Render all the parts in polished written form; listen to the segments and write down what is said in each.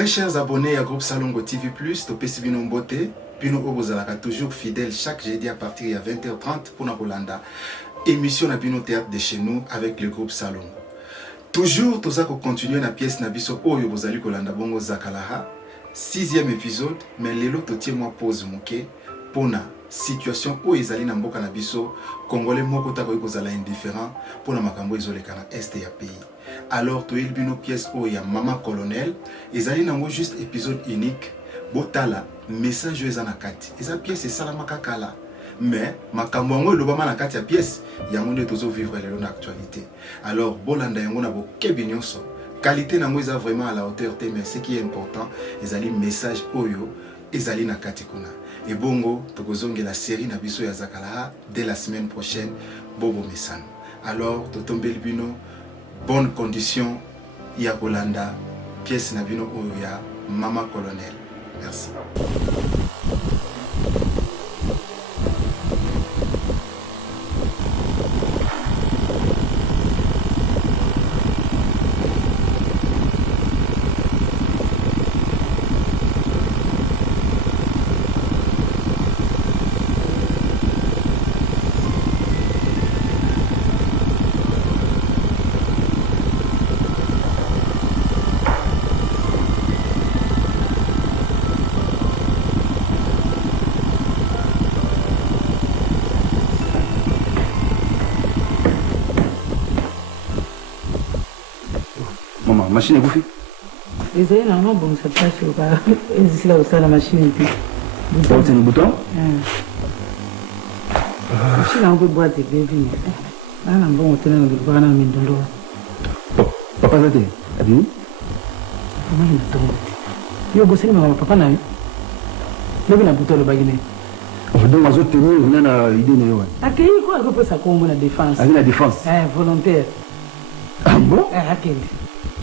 Très chers abonnés à Groupe Salongo TV+, Topesi Bino Mbote, Bino Obozalaka, toujours fidèle chaque jeudi à partir de 20h30 pour Nakolanda. Émission na Bino Théâtre de chez nous avec le Groupe Salongo. Toujours, tout ça qu'on continue na pièce na biso Oyo Bozali Kolanda Bongo Zakalaha. 6e épisode, mais lelo totie moi pause moke pour na situation où ils allaient na mboka na biso Congolais moko tako kozala indifférent pour na makambo ezoleka na est ya pays. Alors to il bino pièce où ya Maman Colonel, ils allaient nango juste épisode unique botala message eza na kati. Eza pièce salama kakala. Mais makambo ngo lobama na kati ya pièce yango nde tozo vivre lelo na actualité. Alors bolanda yango na bo kebinyonso. Qualité nango eza vraiment à la hauteur te, mais ce qui est important, ils allaient message oyo ezali na kati kuna. Et bongo tokozonge la série na biso ya Zakalaha dès la semaine prochaine Bobo Mesano. Alors totombeli bino bonne condition ya kolanda pièce na bino oyo ya Maman Colonel. Merci. Machine est bouffée. Les aïeux, non, bon, ça passe au bas. Et là où ça, la machine était. C'est le bouton? La machine a un peu de boîte et bébé. Là, on a un bon hôtel, on a un bon hôtel, on a un papa, ça t'est? Abi? Comment il est tombé? Yo, bossé, mais papa n'a eu. Le bien, bouton, le baguette. Donc, on a tenu, on a l'idée, non? Accueillir quoi, que peut ça comme la défense? Avec la défense? Volontaire. Ah bon? Accueillir.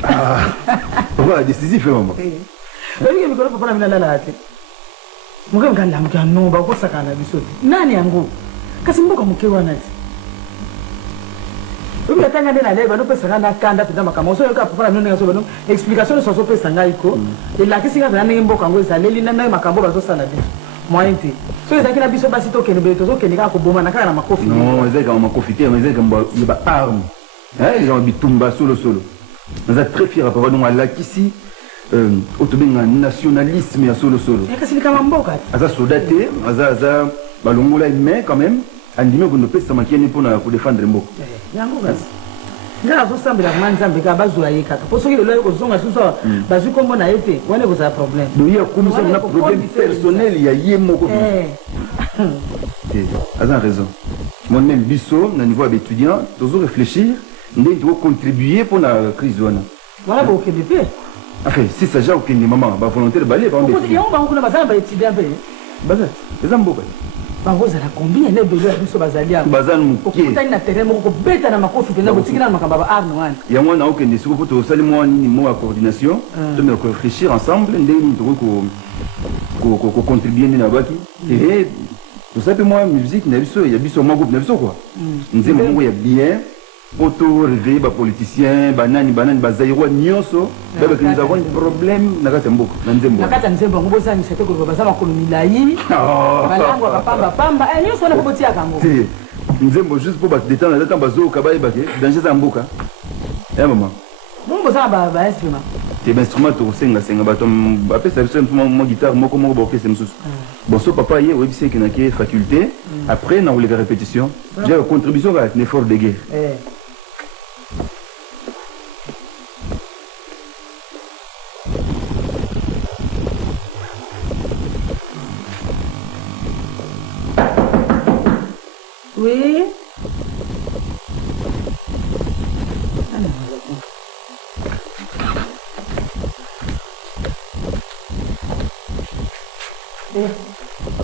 Ah, ouais, décisif, maman. Oui, mais quand on a la latte, je vais aller à non, bah, ça quand même ça. Nani ango, qu'est-ce que vous avez fait? Vous avez tangé la lèvre, nous peut se rendre à Kanda, puis dans ma caméra, on peut faire une explication de ce que c'est sangaïko. Et la question est de n'importe quoi, ça, les lignes n'ont ma caméra, ça n'a pas. Moi, il so ils ont qui n'a pas toqué, mais ils ont qui n'a pas bon, on a quand même ma coffee. Non, ils ont ma coffee, mais ils ont il y a arme. Ils ont bitumba solo. Nous sommes très fiers de voir ici un nationalisme et solo. Qu'est-ce que c'est comme un Aza soldaté, aza balongola mais quand même, andime qu'on ne peut pas s'amaquiller pour défendre le mot. Yangogas. Là, vous semblez la manzambe ka bazula yeka. Pour ceux qui le kozonga tout ça, bazu comme on a été, on a vos problèmes. Donc il y a comme ça un problème personnel, il y a yemoko. Aza raison. Moi-même biso, au niveau étudiant, toujours réfléchir. Nous devons contribuer pour la crise. Voilà, vous avez fait. Enfin, si ça j'ai aucun maman, va volontaire de balayer. Vous avez étudier un peu. Bazar, les amboka. Vous avez combien de béliers à Bisso Bazalia? Bazar, nous. Vous avez un terrain, vous avez un macofi, vous avez un macababa arnoine. Il y a un aucun des secours pour saluer moi, ni moi à coordination. De réfléchir ensemble, nous devons contribuer à la baki. Et vous savez, moi, musique, il y a Bisso, mon groupe, quoi. Nous disons, il y a bien. Auto réveiller les politiciens, banani, bazaïro, nyonso, nous avons un problème dans la Nzembo. Dans la Nzembo, nous avons un peu de bazar kolomilai. Balangwa pamba, nyonso na koboti ya kango. Nzembo juste pour détendre, attends bazo kabaye bake, danger za mboka. Maman. Bon boza ba instrument. C'est instrument to senga batom, après ça c'est mon guitare, moko boké c'est msusu. Bon so papa hier oui c'est qu'il y a faculté, après dans les répétitions, j'ai une contribution à un effort de guerre. Oui.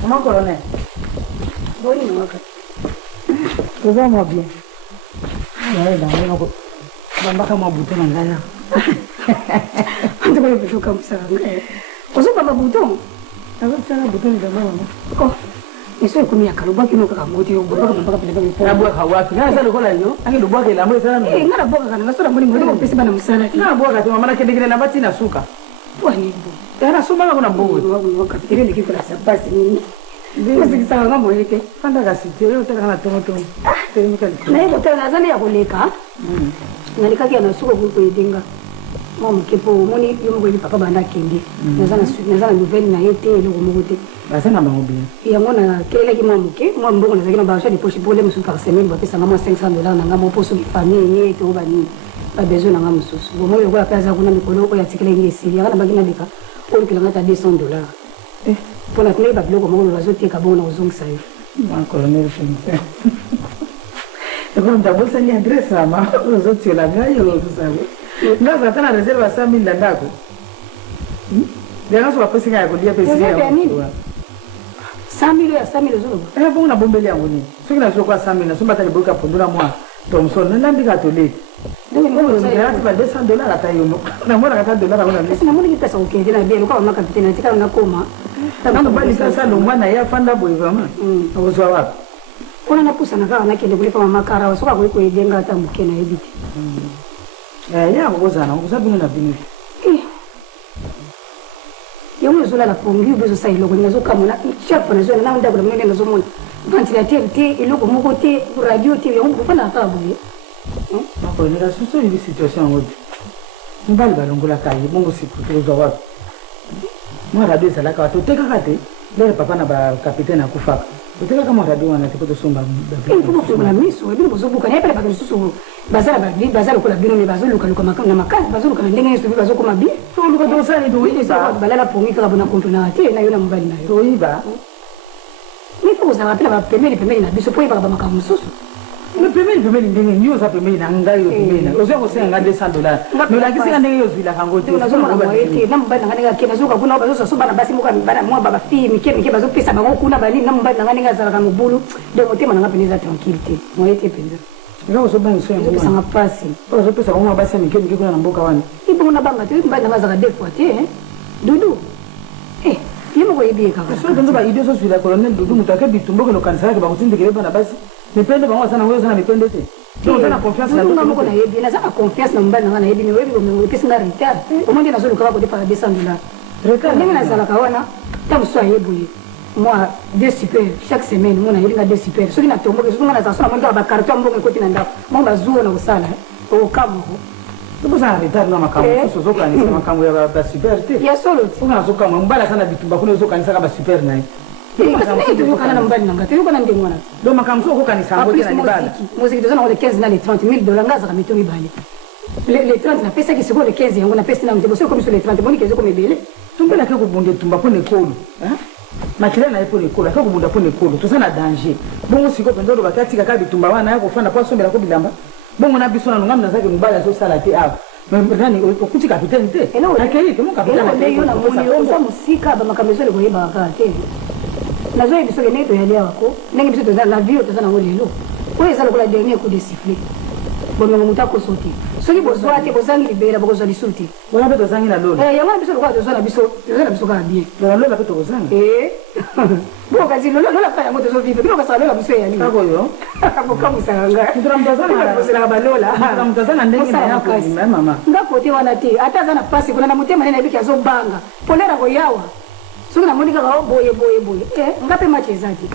Maman Colonel. Oui, maman. Regarde-moi bien. Bambaka bouton en gagnant. On devrait plutôt comme ça. On se pas bouton. Avec ça, le bouton de maman. Oh, Eso kumi akaluba kino kakamoti obaka mpaka pele pele. Na bwaka wapi? Na sala kola yo. Angi do bwaka la mwesa na. Ngara bwaka kana nasura muri muri ko pesi bana musala. Na bwaka to mama na kende na bati na suka. wani Era soma kuna mbogo. wakapitile likiko la sapasi nini masikisa nga moyeke Fanda kasite yo taka na tomoto. Temika na hiyo tena nazani ya kuleka nalikaki anasuka kuidenga mkepo moni yomo ni papa banda kende nazana nouvelle na yete ile kumugote Basana maobi. ya ngona kele ki mke mbongo na zakina basha di poche pour les musu par semaine ba pesa ngamo $500 na ngamo poso ki famille yetu bani ba besoin na ngamo susu bo moyo kwa pesa kuna mikolo ko ya tikele ngesi ya kana bagina bika pour que ngata $200 pour la clé ba bloko mo bazote ka bona uzongisa hivi Ma colonel Fense. Eko mtabosa ni adresse ama uzote la ngayo usabe. Ngaza tana reserve 100,000 ndako. Ndio sio pesa ya kulia pesa ya. 100,000 ya 100,000 zolo Bongo na bombele yangu ni. Sio kina sio kwa 100,000 na somba taliboka pondula mwa Thomson na ndika tolete. ndio Bongo ni grati ba $200 atayono. Na mbona kata $100 kuna sasa na moni pesa ukende na bia kwa mama kapiteni atika na koma Ndio bali sasa ndo mwana ya fanda boy vama. Awozwa wapi? ona napusa na kana kende kulipa mama kara wasoka kuliko ijenga hata mkena ebiti Ya kuzana kusabu na bini. Yamu zola la pongi bezo sai logo nyazo kama na chef na zo na nda kuna mwende nazo mona ventilateur te iloko moko te radio te yamu kufana tabu Mako ni rasuso hivi situation ngodi. Mbali balongola kai mungu siku tuzo wapi. Mwa radio salaka watu teka kate leo papa na ba kapiteni akufaka. Uteka kama radio wana tipo somba. Fuko kuna miso ebi bozobuka na pele bakati susu bazala kula bino me bazolo kaluka makana na makani bazolo kana ndenge yesu bazolo koma bi To luka to sani do ile sawa balala pongi kaka bona kontu na te na yona mbali na yo to iba. ni fuko za wapela ba pemeli na biso po iba kama kamususu Ni pemeli ndenge nyo za pemeli na ngayo pemeli. Ozo ko senga $200. No la kisi ndenge yo zwila kangote. Unazoma na mwete na mbali na ngane kena zuka kuna bazo soba na basi muka bana mwa baba fi mike bazo pesa bango kuna bali na mbali na ngane ngazala kama bulu ndio motema na ngapendeza tranquillité mwete penza Ngao so bang so pesa ngapasi Ozo pesa bango basi mike kuna na mboka wani. ibo na banga te mbali na ngazala defo te dudu yemo ko ibi kaka So ndo ba ideo so zwila colonel Dudu mutake bitumbo ko kanisa yake bakutinde kebe bana basi. Nipende bango sana wewe sana nipende te. Ndio sana confiance na Dudu ngamo na yebi na sana confiance na mbali na ngana yebi ni webi ko pesa na retard omonde na zulu kaba ko defa $200 retard ndenge na zala kawana tamu so yebu moi 2 super chaque semaine mona ilinga 2 super soki na tomboke soki ngana za sona monga ba carton mbongo koti na ndako mo bazuo na kusala o kamo Tupo sana retard na makambo so zoka ni makambo ya ba super te. ya solo Una zoka mbala sana bitumba kuna zoka ni saka ba super na. kasi tu kana na mbali na ngati yuko na ndenge wana Do makambo so ko kanisa ngo tena ni bala. muziki tozana kwa 15 na les $30,000 ngaza kama mitongi bali les 30 na pesa ki siko les 15 yango na pesa na mtebo sio comme sur les 30 boni kezo comme bele Tumbela ke kubunde tumba pone kolo. Makile na ipo ni kolo, ke kubunda pone kolo. To sana danger. Bongo siko pendo do bakati ka bitumba wana yako fana kwa sombela ko bilamba. Bongo na biso na ngam na zake mbala so sala te a. Mbani okuti kapiteni te. Akeli te mo kapiteni. Ndio na moni oza musika ba makamezole ko yeba ka te nazo biso ke neto ya lia wako ndenge biso tozana la vie tozana ngo lelo ko ezala ko la dernier coup de sifflet bongo mutako soti soki bozwa te bozangi libera bokozwa lisuti Wana beto zangi na lolo. yango biso lokwa tozana biso ka bien Lolo la beto zangi. bo kazi lolo fa yango tozo vivre bino kasala lola biso ya nini Kako yo. bokamusanga Mtazana balola mtazana ndenge na yako ni mama. ngakote wana te ata zana pasi kuna na mutema nene biki azobanga polera ko yawa soki na monika ka boye ngape machezati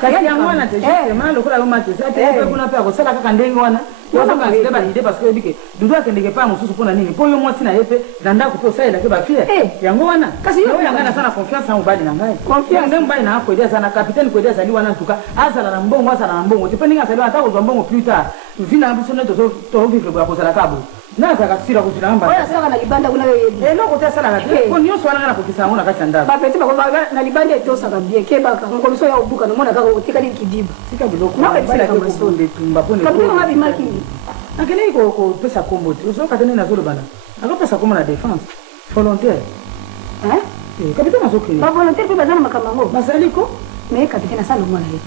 Kasi ya mwana te juste malo kula mama te sate kuna pa ko sala kaka ndenge wana wana ba ide ba ide parce que bike dudu akendeke pa mususu pona nini po yo mwati na yepe nanda ko to sala ke ba fie yango wana kasi yo yangana sana confiance na ubadi na ngai confiance ndem mbali na hapo idea sana kapiteni ko idea sali wana ntuka azala na mbongo azala na mbongo depending asali ata ko mbongo plus tard vina biso ne to vivre ba ko sala kabo na za kasira ko sila mbali oya sala na libanda kuna yo yebi loko te sala na te ko nyo swana na ko kisa ngona kati ndaba ba peti ba ko na libanda etosa ka bien ke ba ka ko biso ya obuka no mona ka ko tikali kidiba sika biloko na bala sala ke ko sonde tumba pone kabila ngabi maki akele ko pesa kombo ti uso katene na zolo bana ako pesa kombo na défense volontaire kapiteni azokende ba volontaire pe bazana makambo basali ko mais kapiteni sala mwana ye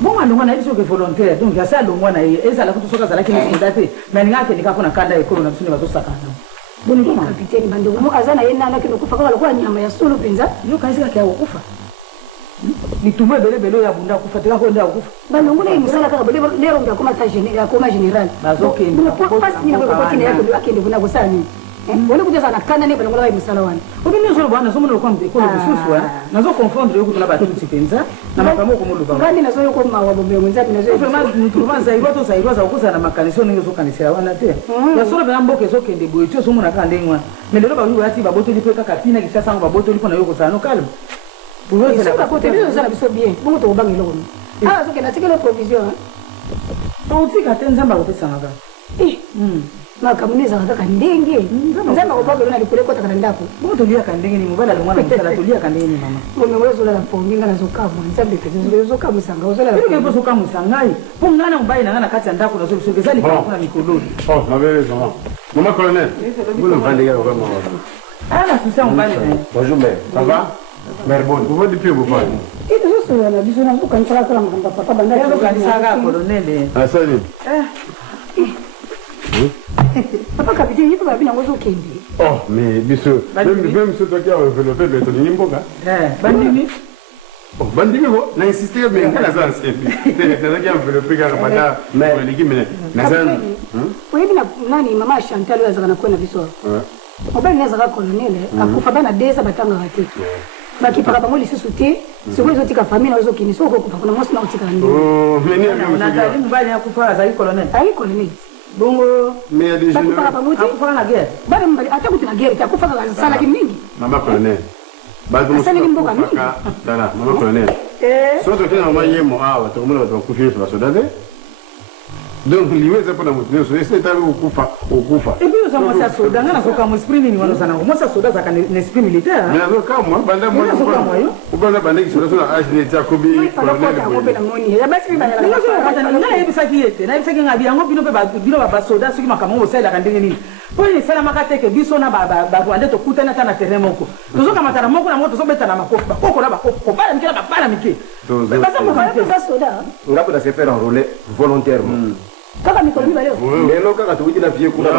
bon alongwa na biso ke volontaire donc ya sala longwa na ye ezala kutu soka zala kini sondate mais ngake nikafuna kanda ekolo na biso ne bazosakana boni kama kapiteni bande mo azana ye nana kino kufa kala kwa nyama ya solo penza yo kaisika kya ukufa nitumwe bele ya bunda kufa teka ko nda ukufa balongo na musala kaka bele lero nda koma ta general koma general bazokende pas ni na ko koti na yako akende kuna kusani Bona kuja sana kana ne balongola imusala wana. Obini zo bwana somo lokwa mtekolo kususu nazo confondre yoku tula batuti penza na makamo ko muluba. Ngani nazo yoko mawa bombe mwenza nazo. Vraiment muturuva za irwa za ukuza na makanisho ningo zo kanisha wana te. Ya solo be amboke zo kende boyo tio somo na kande ngwa. Melelo ba yuba ati baboto lipeka kapina kisha sango baboto lipo na yoko sana kalm. Buyo c'est la côté biso sana biso bien. Bongo to bangelo kono. Ah zo kenda tikelo provision. Utika tenzamba kopesanga ka. Makamuneza nataka ndenge. Nzamba kopaka lona likule kota kana ndako. Bongo tolia kandenge ni mobala lomwana msala tolia kandenge ni mama. Bongo mwezo la ponginga na zokamu. Nzambe pete zokamu sanga. Ozola. Ile kwa zokamu sangai. Pongana mbai na ngana kati ya ndako na zo sogezali kuna mikoloni. Oh, na belle maman. Maman colonel. Vous le vendez vraiment. Ah na sisa mbali. Bonjour mère. Ça va? Mère bonne. Vous depuis vous parlez. Ito zo na biso na ko kala kala mamba papa banda. Ndio kanisa ga colonel. Ah salut. Papa capitaine yipo babi na ngozo kende. Oh, mais biso, même ce toi qui a développé le ton nimboka. Bandini. Oh, bandini ko na insister mais kana ça c'est. C'est ça qui a développé car banda mais l'équipe mais na ça. Wewe bina nani mama Chantal yazaka na kwenda biso. Mobali nazaka colonel akufa bana deza batanga batete. Bakipaka bango lisusu te soko ezotika famille na ozokini soko okufa kuna mosi na otika ndenge. Oh, mais ni Nathalie mobali akufa azali colonel. Ayi colonel. Bongo mais il y a des jeunes akufa na guerre. Bale mbali atakuti na guerre akufa kala sala kimingi. maman colonel. Bazo Asali nimboka mingi. Dala, maman colonel. Soto tena mama yemo awa to mona bato kufia sur la soldate. Donc liwe za pona mutu so ese tabi ukufa. Et puis nous sommes à soda ngana soka mo esprit ni wana sana. Mo sa soda za kan esprit militaire. Mais alors quand moi banda moi ou banda banda qui sur la âge de Jacobi colonel. Na yebisa ki yete. Na yebisa ki ngabi yango bino ba soda soki makamo osala kan ndenge nini. Po ni sala makate ke biso na ba Rwanda to kutana tana terrain moko. Tozo kamatana moko na moto so betana makoko. Bakoko na bakoko. Bala mikela bala mike. Basa mo Ba soda. Ngapo da se faire enrôler volontairement. Kaka mikolo baleo. Lelo kaka tuwiti na vie kuna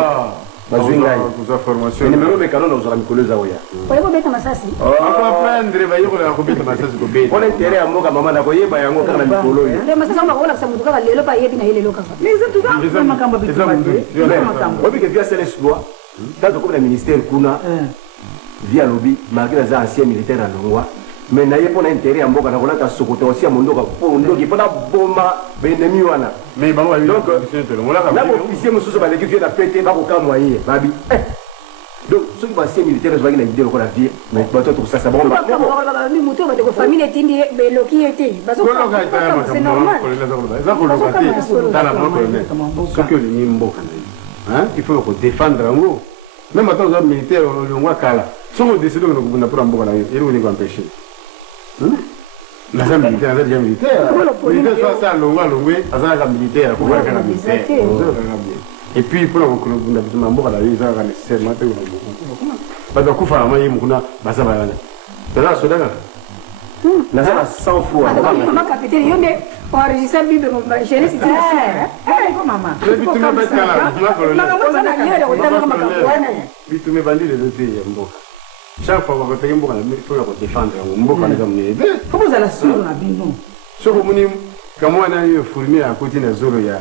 bazwingai. Za formation. Ni mero mekano na uzala mikolo za oya. Kwa hivyo beta masasi. Ako aprendre ba yoko na kubita masasi ko beta. Ona intere ya mboka mama na koyeba yango kaka na mikolo ya. Ndio masasi kama kuona kusamuka kaka lelo pa yebi na ile loka. Mais c'est tout ça makamba bitu ba. Obi ke via sele swa. Tato ko na ministère kuna. Via lobby malgré za ancien militaire à Longwa. Mais na yepo na intere ya mboka na kolata sokoto aussi amondoka po ndoki pona bomba benemi wana. Mais bango ba donc na officier mususu ba l'équipe na pété ba ko kamwaye babi. Donc ceux qui vont ancien militaire zo na idée lokola vie mais ba to ça bon ba. Ni muto ba de famille tindi beloki ete. Bazo c'est normal. Ce que le nimbo. Hein, il faut défendre en gros. Même attends les militaires le ngwa kala. Somo décider que nous pour mboka na yero ni empêcher. Na za militaire, na za militaire. Militaire ça longa longwe, azana ka militaire pour voir ka militaire. Et puis pour la na mboka la yeza ka nécessairement te ko. Ba do kufa ma yimu kuna basa ba yana. Dala soda ka. Na za 100 fois. Mama capitaine yonde enregistrer bible ngomba chérie c'est Ko mama. Le bitume ba kala, la colonel. Mama sana yele utanga kama kakwana. Bitume bandi le doté ya mboka. Chaque fois que tu mboka na faut la défendre mboka na comme ni. Comment ça la sur na bino? Soko muni kama na hiyo fourmi à côté na zoro ya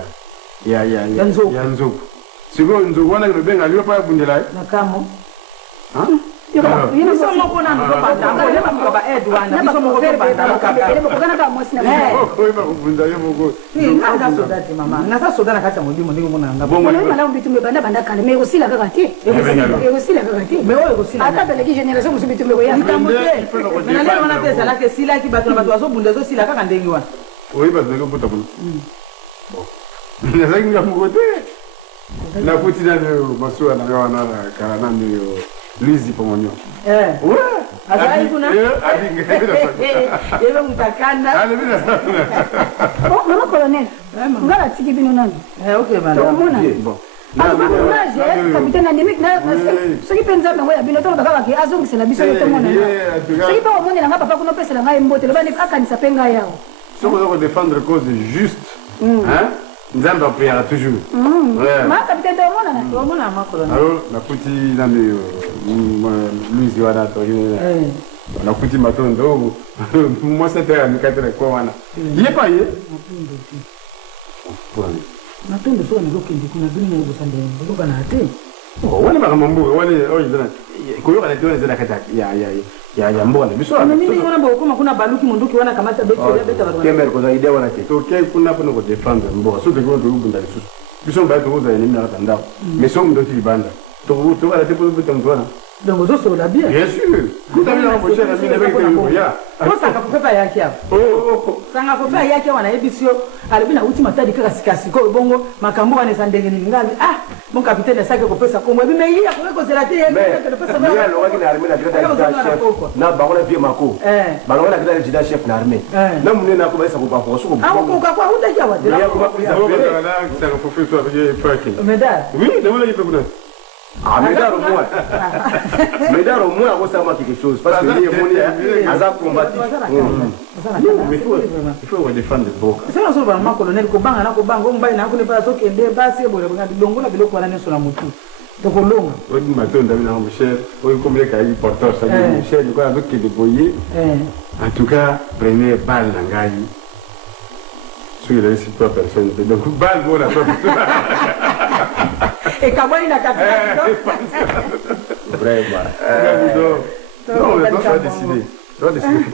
nzoku. Siko nzoku wana ko benga liyo pa bundela. Na kamo. Hein? Yina somo ko na ndo pa ta. Ele ba ba Edwana. Biso mo ko pa ta. Ele bokana ka mwasi na Oh, iba kubunda yo boko. Ni anga soda ti mama. Na sa soda na kati ya modimo ndingo mona nga. Bongo ni mala mbitumbe banda kala mais aussi la kaka te. Aussi la kaka te. Mais oyo ko sila. Ata bele ki génération musu bitumbe ko ya. Nitambote. Mais na leo wana pesa la ke sila ki bato na bato azo bunda zo sila kaka ndengi wana. Oui, parce que puta kun. Bon. Na zaki ngamukote. Na puti na leo masua na wana kana na ndio Luizi Pomonyo. Ouais. Azai kuna. Ebe mtakanda. Ale bila sana. Oh, mama colonel. Ngala tiki bino nani? Okay bana. Bon. Capitaine Andemic na soki penza na ngoya bino to bakaka ki azongisela biso to mona. Soki pa omone na papa kuno pesa na ngai mbote le bani akanisa penga yao. Soko ko défendre cause juste. Hein? Nzamba priera toujours. Ma capitaine to mona na. To mona ma colonel. Alors na kuti na ndio Luizi wana to yini. Na kuti matondo. Moi c'était à mikatele kwa wana. Yé pas yé. Matondo so ni lokende kuna bini ngo sande ngo kana ate. wana makambo wana oyo ndana koyoka na tona zela kata ya mboka na biso na mimi wana bokoma kuna baluki munduki wana kamata beta barwa kemer ko za idea wana ke to ke kuna pono ko défendre mboka so te ko bunda lisusu biso mba to za ni na tanda mais so ndo ti banda to ala te po beta mtwana donc ozo la bien bien sûr kuta bila mo chera mimi avec te ya ko sanga ko pepa yake hapo sanga ko pepa yake wana ebisio alibina ultima tadi kaka sikasiko bongo makambo wana sandenge ni ngali mon capitaine sake ko pesa ko mwe mais ya ko zela te ko pesa mais ya lo wakina armée na chef na bango na vie mako bango na kida chef na armée na munene na ko ba sa ko ba ko so ko ko kwa utaja wa ya ko ba pesa na ça ko fait toi avec fucking medal oui de voilà il peut vous Médard au moins à savoir quelque chose parce que les monnaies hasard combatif il faut défendre le boka c'est là sur le colonel ko banga na ko banga o mbai na ko ne pa to kende basi bole banga dongo la biloko wana neso na mutu to ko longa o di matonda mina Michel o combien kay porteur ça Michel quoi avec des boyers en tout cas première balle na ngai sur les pas personne donc balle voilà et kabali na capitaine vraiment non mais ça décider ça décider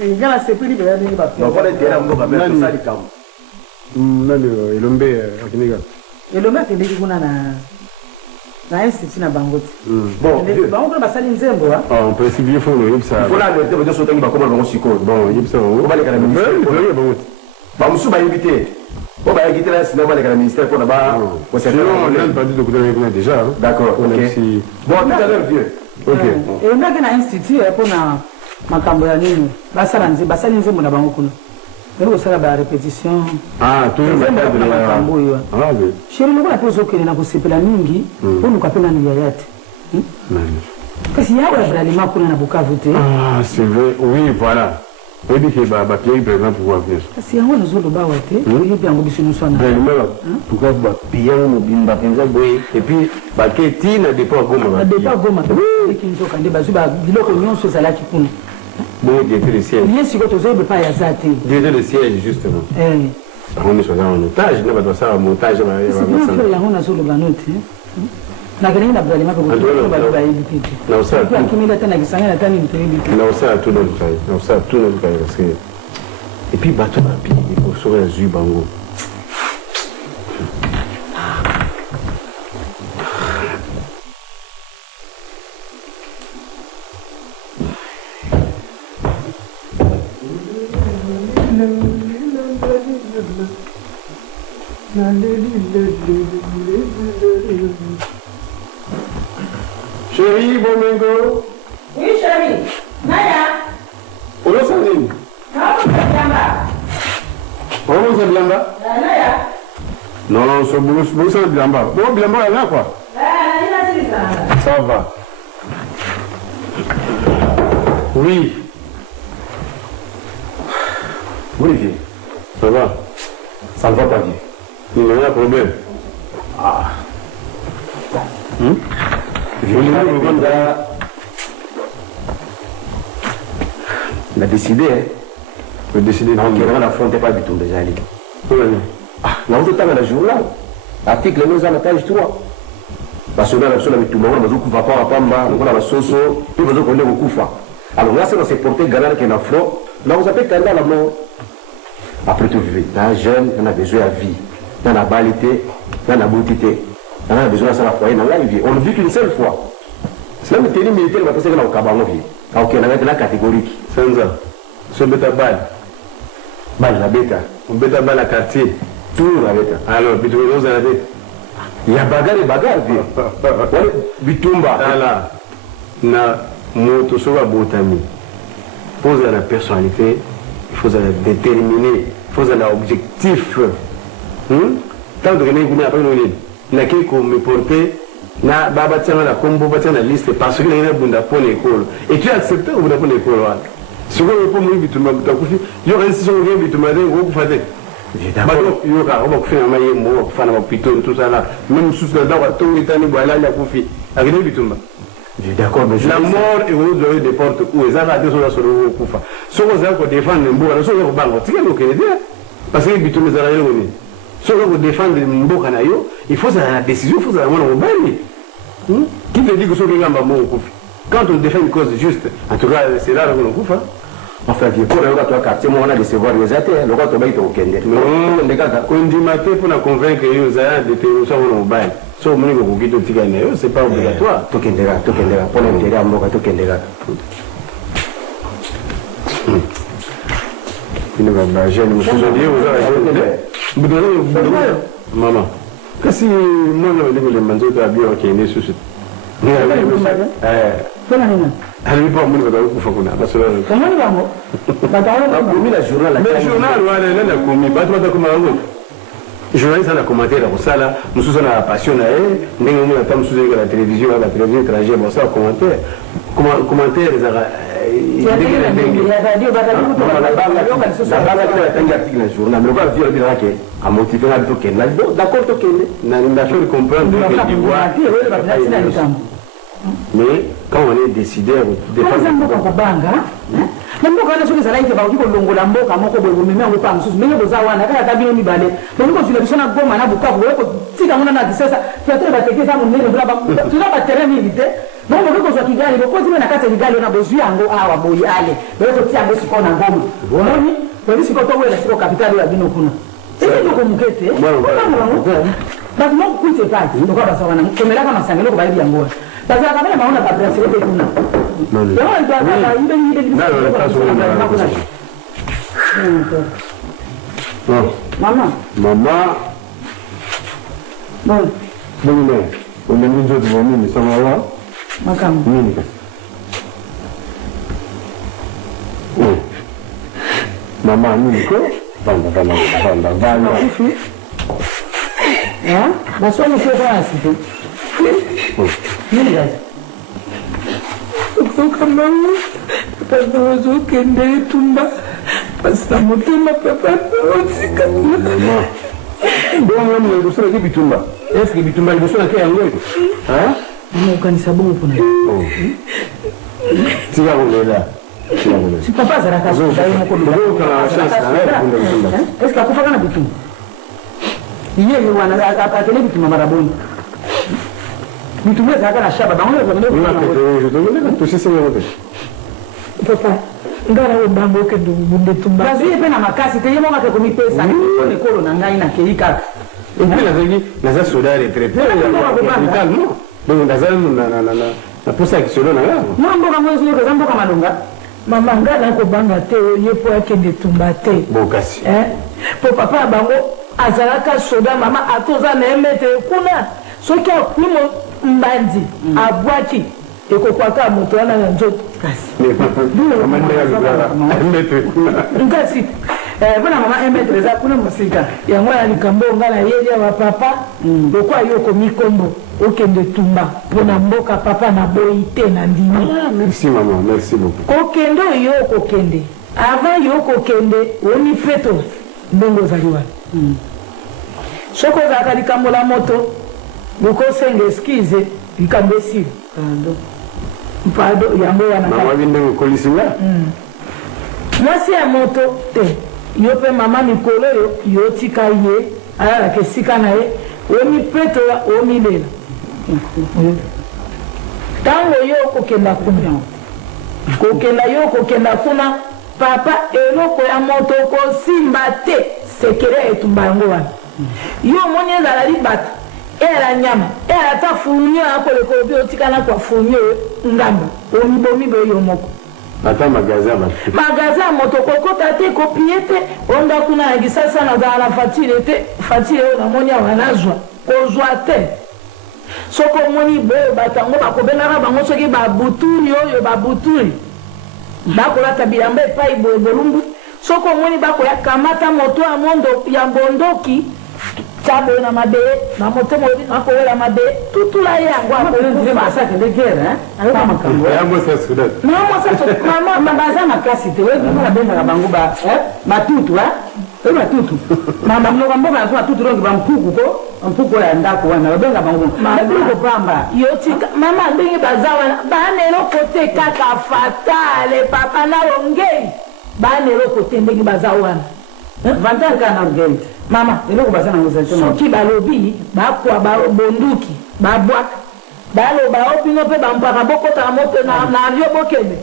et gala c'est plus libéré ni ba non pas intérêt on va faire ça du camp nani ilombe akiniga ilombe ndiki kuna na institut na bangoti bon bango ba sali nzembo en principe il faut le ça faut la mettre de sauter ba comme on siko bon il ça on va les canaux ba musu ba invité on va quitter la cinéma les ministère pour là-bas on n'a pas dit de côté déjà d'accord OK bon tout à l'heure vieux OK et on a na institut pour na makambo ya nini basala nzembo na bango kuna ndio sala ba répétition toujours makambo yo oui sheri ngona pozo kile na kusepela mingi pour ukapenda ni yayati kasi yawe bralima kuna na Bukavu te c'est vrai oui voilà on dit que bah Pierre par exemple pour voir kasi yango nzolo ba wate yi byango bisunu sona pourquoi ba Pierre no bimba penza boy et puis ba keti na départ goma kinzo kande bazuba biloko nyonso zalaki kuna bon Dieu le ciel bien sûr que tu pas yazate Dieu le ciel justement on est sur un otage n'a pas ça montage c'est ya hona zolo banoti na gani na brali mako ba ba hivi na usawa kwa kimila tena kisanga tani mtende na usawa tu ndo kai na usawa tu ndo kai parce que et puis bato na pi pour sur les bango Chérie, Bomingo. Oui, chérie. Naya. Où est-ce que tu on se blamba Naya. non so boulot ça blamba bon blamba là quoi ça va oui Olivier, ça va ça ne va pas bien. il y a un problème Il a décidé, de décider donc il n'affrontait pas du tout déjà. Oui. Là, on dans le journal. Article nous à la page 3. Parce que là, on a tout le monde, on va pas à Pamba, on a la soso, tout le monde au Koufa. Alors là, c'est dans ces portées galères qu'il y a flot. Là, on s'appelle Kanda la mort. Après tout, un jeune, on a besoin de vie. On a balité, on a beauté. On a besoin de ça la foyer, on ne vit qu'une seule fois. C'est même le tenue militaire, on va passer dans le cabanon. Ok, on a la catégorique. C'est ça. C'est bêta balle. Balle, la bêta. On bêta balle à quartier. Tout la bêta. Alors, bitumba vous avez il y a bagarre et bagarre. Bitumba. Là, na moto soba botami. Pose la personnalité, il faut la déterminer, il faut la objectif. Tant que nous après nous na qui me porter na baba tiana la combo batana liste parce que il y a bunda pour l'école et tu acceptes ou bunda pour l'école là si vous pas moi bitumba takufi yo reste sur le bitumba de groupe fate d'accord yo ka on va faire un maillot mo fa na piton tout ça là même sous la dawa to itani boala la kufi avec bitumba d'accord mais la mort et vous avez des portes où ils ont des sur le kufa so vous avez défendre mboka so ko bango tika ko kene parce que bitumba za la si on veut défendre mboka na yo il faut la décision il faut la mwana mobali Qui te dit que ce n'est pas bon au coup? Quand on défend une cause juste, en tout cas, c'est là qu'on coupe. Enfin, il faut que tu quartier, on a décevoir les athées, le roi de Baïto au Kenya. Non, on dit maté pour la convaincre que les gens de terroristes au bail. Sauf que nous, c'est pas obligatoire. Tokendera, pour l'intérêt à moi, Tokendera. Il ne va pas jeune, je vous dis, maman, qu'est-ce que moi, le manteau de la bio qui est né sous ce. Ali pas mun ka ku fakuna parce que comment ni bango batalo ko mi la journal mais journal wala na ko mi batwa ta kuma ngo journaliste ana commentaire ko sala mususu na passion na ndenge mu na tam susu la télévision étrangère bon ça commentaire za d'accord mais quand on est décidé de faire mboka na soki ezalaki te bakoki kolongola mboka moko boye bomemi yango pa mosusu ndenge boza wana kaka ata bino mibale tokoki kozwila biso na goma na bukavu boye kotika ngo na disesa teatre bateke eza monene toza baterrain mingi te donc bokoki kozwa kigali bokozime na kati ya kigali wana bozwi yango awa boye ale boye totia yango sikoyo na ngoma omoni toyebi sikoyo towela sikoyo kapitale ya bino kuna ezokoko moke te bato moko kuite kati tokoka basa wana komelaka masanga eloko bayebi yango wana bazalaka bana baona babrasele te kuna Maman. Bon. Bon, on est mis d'autres vomis, mais ça va là. Makam. Maman, nous, quoi? Vanda. Hein? La soirée, c'est pas assez. Kama papa wazokende tumba pasa motema papa otsika mama bon mama ngosala ki bitumba est-ce que bitumba ngosala ki yango hein mo kanisa bongo pona tika kolela si papa zara ka so dai mo ko do ka chance na est-ce que akufa kana bitumba yeye wana akatele bitumba maraboni bitumba zaka na shaba bango je te papa ngara obambo ke ndumbe tumba bazi pe na makasi te yemo ngaka komi pesa ni kone kolo na ngai na keika et puis la za soda retraité calme donc la za na posa ki solo na ngao mambo kama hizo ndio zambo kama malunga mama ngala ko banga te yepo yake ndetumba te bokasi po papa bango azalaka soda mama atoza na emete kuna soki akwimo mbandi abwaki ekokwaka moto wana na nzoto kasi nkasi mpona mama emetre eza kuna mosika yango ya likambo ngala yeli ya papa lokwa yo komikombo okende tumba mpona mboka papa na boyi te na ndimi merci maman merci beaucoup kokende oyo kokende avant yo kokende oni peto ndenge ozali wana soki ozalaka likambo la moto bokosenga eskize likambo esili mpado yango wana mama bindenge kolisinga mwasi ya moto te yo mpe mama mikolo yo tika ye alalaka esika na ye omipetola omilela ntango yo kokenda kuna papa eloko ya moto kosimba te sekere etumba yango wana yo omoni ezala libata era nyama era ta funyo akoleka obi otikana kwa funyo ngambo omibomi yo moko ata magasin moto kokota te kopie te onda kuna ya gisasa na za la fatire oyo namoni awa nazwa kozwa te soko moni boyo batango bakobengaka bango soki babuturi bakolata bilamba epai boye bolungu soko moni bakoya kamata moto ya mondo ya mbondoki tabo na mabele na motemo akowela mabele tutula yango akokufa masaka de guerre ayo makambo ya mosa sudan mama baza makasi te wewe bina benga bango ba matutu matutu mama mnoga mboga na matutu rongi bampuku ya ndako wana benga bango matutu pamba yotika mama bengi bazawa banelo kote kaka fatale papa na rongei banelo kote ndenge bazawa vantan kana rongei mama eloko baza na ngozation soki balobi bakwa bonduki babwaka baloba opino mpe bampaka bokotaka moto na avio bokende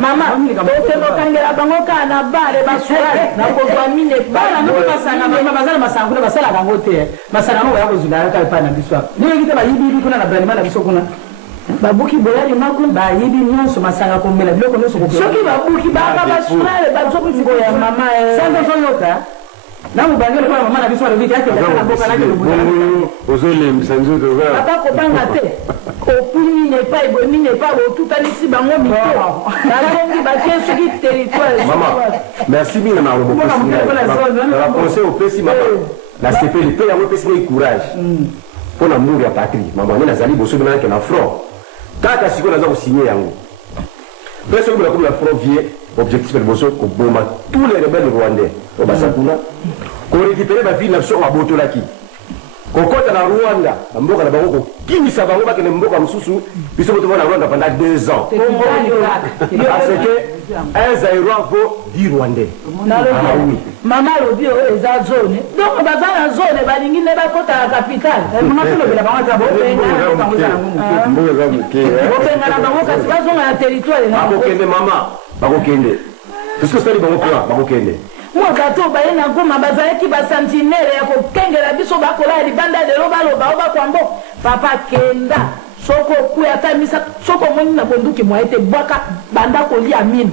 mama okende okangela bango kaka na bare basurale nakozwa mine bana mpe basanga bazala masanga kuna basalaka yango te masanga yango baya kozwila kaka epai na biso apo ndenge te bayibiyibi kuna na brandema na biso kuna babuki boyali makuna bayibi nyonso masanga komela biloko nyonso soki babuki baka basurale bazokutikoya mama sandozoyoka na mubangele kwa mama na biso alobiki ake na boka na kilo ozolembisa nzoto kaka papa kopanga te opuni ne pas eboni ne pas otutanisi bango mito bazongi batie soki territoire mama merci bien na marobo la conseil opesi mama na sepeli mpe yango opesi moi courage mpo na mungu ya patrie mama ane nazali boso benanake na front kaka sikoyo naza kosigné yango mpe soki bonakomi na front vie objectif ya liboso koboma tous les rebelles rwandais obasa kuna korécupere bavile na biso babotolaki kokota na Rwanda na mboka na bango kokimisa bango bakende mboka mosusu biso boto na Rwanda pendant 2 ans parce que un Zaïrois vaut 10 Rwandais mama lobi oyo eza zone donc baza na zone balingi nde bakota na capitale munatolobela bango ata bopengana bango kasi bazonga na territoire bakokende mama bakokende puisque osali bango plan bakokende moi bato baye na Goma bazalaki basentinele ya kokengela biso bakola ya libanda lelo baloba o bakwambo papa kenda soko kuya ata misa soko moni na bonduki mwa ete bwaka banda kolia mine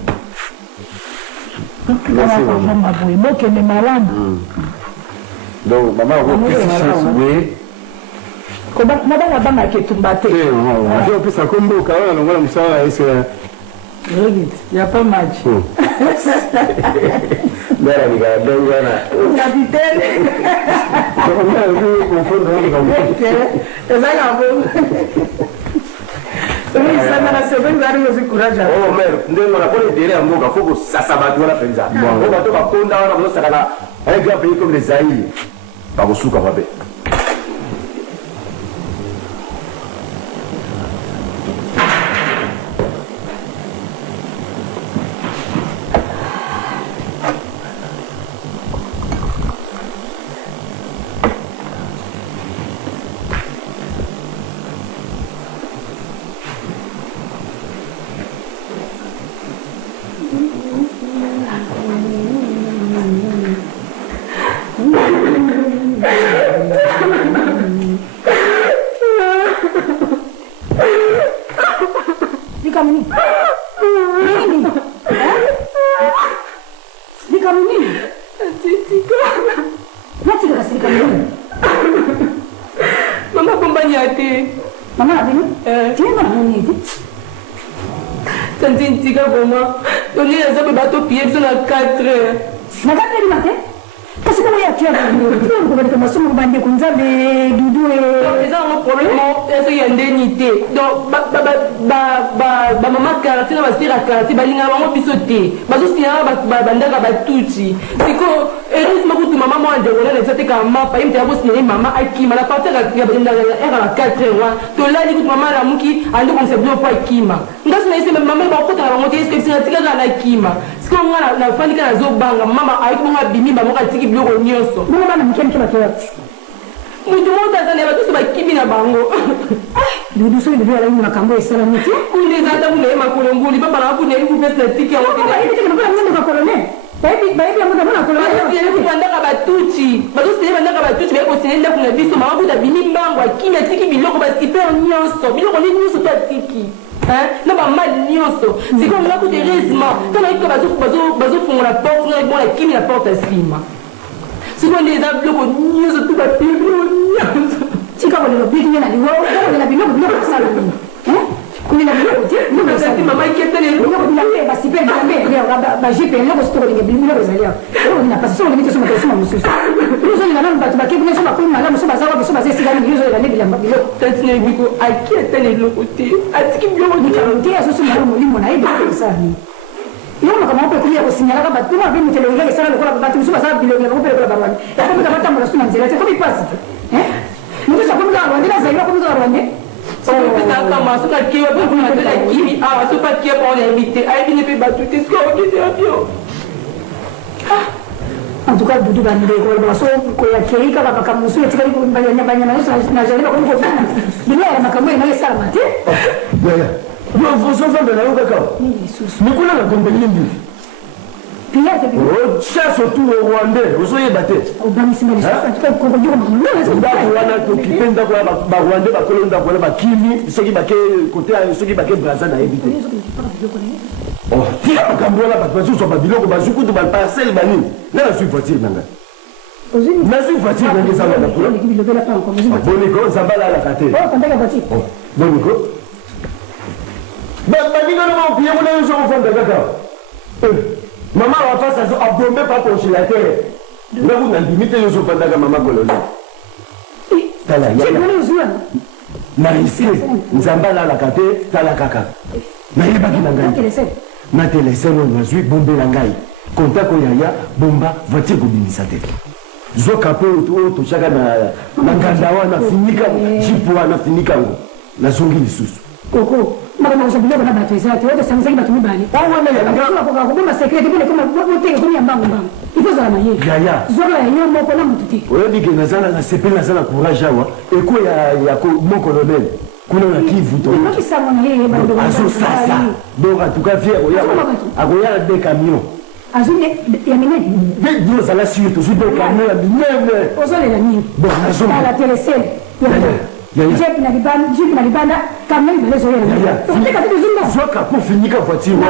mama boye mokende malamu donc mama opesi chance we mabanga banga ketumba te azo opesa komboka wana longola mosala ese ya pas match Mera ni ga dongana. Capitaine. Oh mère, ndenge na pole délai ya mboka faut que ça sabatu wana penza. On va to ba konda wana mo sakana un grand pays comme le Zaïre. Ba bosuka babe. bandaka batuchi siko heureusement kutu mama mo andengona na tsate ka mapa imte yabo sinye mama akima na partir ya benda era 4 mois to lali kutu mama la muki andi ko seblo pa akima ngasi na ise mama ba kota na ngote eske singa tika na akima siko ngana na fandi kana zo banga mama ayiko nga bimi ba mo ka tiki biloko nyonso mama na mkeni kima kwa mutu mo tazana ba tuso ba kimi na bango dudu so ndio ala na kambo esala miti kunde zata mule makolonguli baba na kunde ku pesa tiki ya wote baba ile kama mimi ndo kolone baby amuna mwana kolone ile kupandaka batuchi bazo sile bandaka batuchi beko sinenda kuna biso mama buda bimi mbango akimya tiki biloko ba siper nyonso biloko ni nyonso to tiki na ba mal nyonso siko ngako de heureusement kana iko bazo fungula porte na bon la kimi la porte asima siko ndeza biloko nyonso to ba biloko nyonso tika wale bidi na liwo na biloko biloko sala nini kuni na biloko je mama zati mama iketele biloko biloko basi pe leo ba jipe loko sto linge biloko zalia leo na pasi so limite so matoso mususu luzo ni nana mbatu bakeki ne so ba kuma na so bazaba so bazesi sigani luzo ya nebi lamba biloko tati ne biko aketele lokote atiki biloko ni karonte ya so so maro molimo na ibe sana yoma kama hapo kulia kusinyala kama tuma vile mtelewele sana lokala babati so bazaba biloko na kupeleka barwani ya kama kama mara suna nzela kwa bipasi ndio sababu ndio Rwanda zaidi kwa ndio Rwanda pesa kama suka kiwa kwa kuna tena kimi suka kiwa kwa on invité ai bien pe batuti ce qu'on dit bien En tout cas, Doudou Bandeko, le basso, Koya Kerika, Bakamusu, et Tiriko, Banyana, n'a jamais pas compris. Il y a Makamou et Maïs Salamate. Non, vous savez, de la Oka. Mais quoi la compagnie dit? Chasse autour au Rwandais, vous soyez battus. Au Banissimel, en tout cas, qu'on va dire, on a occupé un Rwandais, la colonne d'Abola, Bakimi, ceux qui baquaient côté, ceux qui baquaient Brazza à éviter. Oh, tire à Cambola, parce que sur Babylone, on va jouer de parcelle Bani. Là, je suis fatigué, Nanga. Je suis fatigué, Nanga, ça va la couleur. Bon, Nico, ça va là, la caté. Oh, quand t'as battu. Bon, Nico. Bani, on va oublier, on a un jour en fond de Dakar. Maman va faire ça, a bombé par congélateur. Là, vous n'avez limité les autres pendant que maman colonne. T'as la yaya. Na ici, Nzamba là la kate, t'as la kaka. Na yeba qui n'engage. Na télécelle, on a joué bombé l'angaï. Contact au yaya, bomba, voiture pour bimisate. Zo kapo to chaka na ngandawa na finika, jipwa na finika. Na zongi lisusu. Koko, mama usabile bana batu izate, wote samsaki batu mibali. Wana ya ngala kwa kuboma secret bile kama wote kuni ambangu mbangu. Ifo za maye. Yaya. Zola ya nyombo kwa mututi. Wewe dike nazana na sepeli nazana courage awa. Eko ya ko mon colonel. Kuna na kivu to. Kwa sababu na yeye bado azo sasa. Donc en tout cas fier oya. Agoya des camions. Azo ya minene. Deux za la suite, je des camions ya minene. Ozole la nini? Bon, azo. La télécelle. Jeep na libanda kama hivi lezo yeye. Unataka kitu zimba. Soka pour finir kwa voiture. Na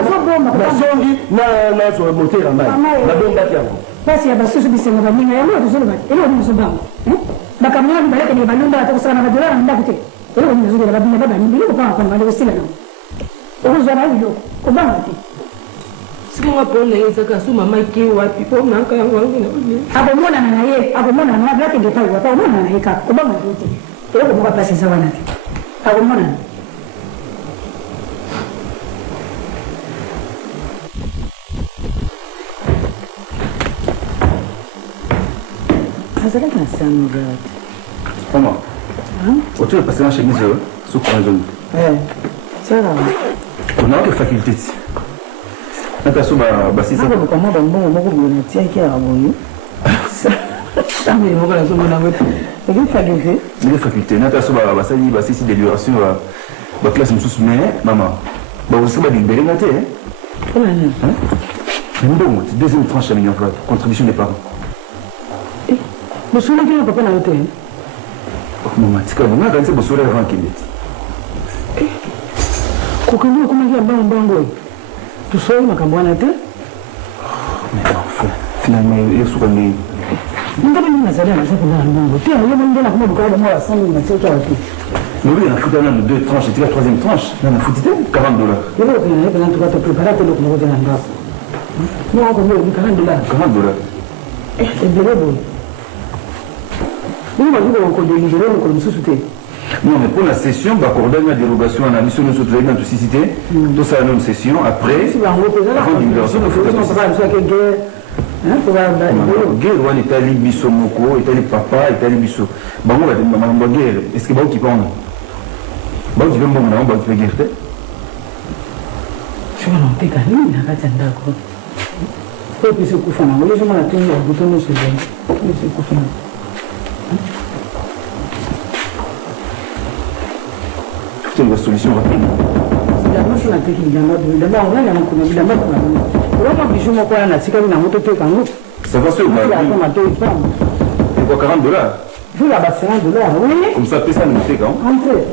songi na so moteur ambaye. Na bomba yangu. Basi ya basusu bisema baminga ya leo tuzuri baki. Leo ni mzomba. Bakamwana baleka ni balunda atakusana na dola nda kute. Leo ni mzuri babina baba ni bilo kwa ndio sila no. Uzo na hiyo. Kubanga ti. Sikuwa pona yeza kasu mama ki wapi po nanka yangu wangu na. Hapo mona na yeye, hapo mona na yake ndio pale. Hapo mona na yeye ka. Kubanga ti. Leo kwa pasi sawa na. Hapo mona. Comment? Tu veux passer la chemise sous la zone? Ça va. On a quelle faculté? Attention, si ça. Comment dans le bon moment où on tient qui a abonné? Ça mais on va la zone là. Quelle faculté? Les facultés. Attention, ça dit, c'est délibération, classe sous mais maman. Vous savez libérer la tête. Bon, deuxième tranche à million de contribution des parents. Mais sur le papa n'a été. Maman, tu connais quand c'est pour sourire avant qu'il est. Kokendo comment il y a bango. Tu sais ma cambouana été? Mais enfin, finalement, il est sur le nez. Ndio mimi nazalea na sababu na bango. Pia yeye ndio anakuwa bukao mwa 100 na cheka wapi. Mais oui, on a foutu dans deux tranches, c'était la troisième tranche. On a foutu $40. Yeye ndio anayependa tukata prepara kwa ndio ngoja na ndao. Ni wako ndio $40. $40. Ebelebo. Nous avons encore des ligérés, nous avons sous-souté. Non, mais pour la session, on va accorder une dérogation à la mission de notre dans toute cité. Tout ça, une session. Après, avant l'université, il faut que ça soit une guerre. Guerre, on est allé biso moko, est allé papa, est allé biso. Bah, on va dire, maman, guerre. Est-ce que bah, qui parle? Bah, qui veut bon, on va faire guerre. Je vais monter quand même, il a pas d'accord. Et puis, c'est Koufana. Moi, je m'en attends, il y a un bouton de ce genre. C'est Koufana. C'est une solution rapide. C'est la machine à technique. D'abord, on va aller en commun. D'abord, on va pas bichon quoi là. C'est comme une moto de kango. Ça va se voir. C'est quoi $40? Je vais abattre $100, oui. Comme ça, pèse ça nous fait quand? Entrez.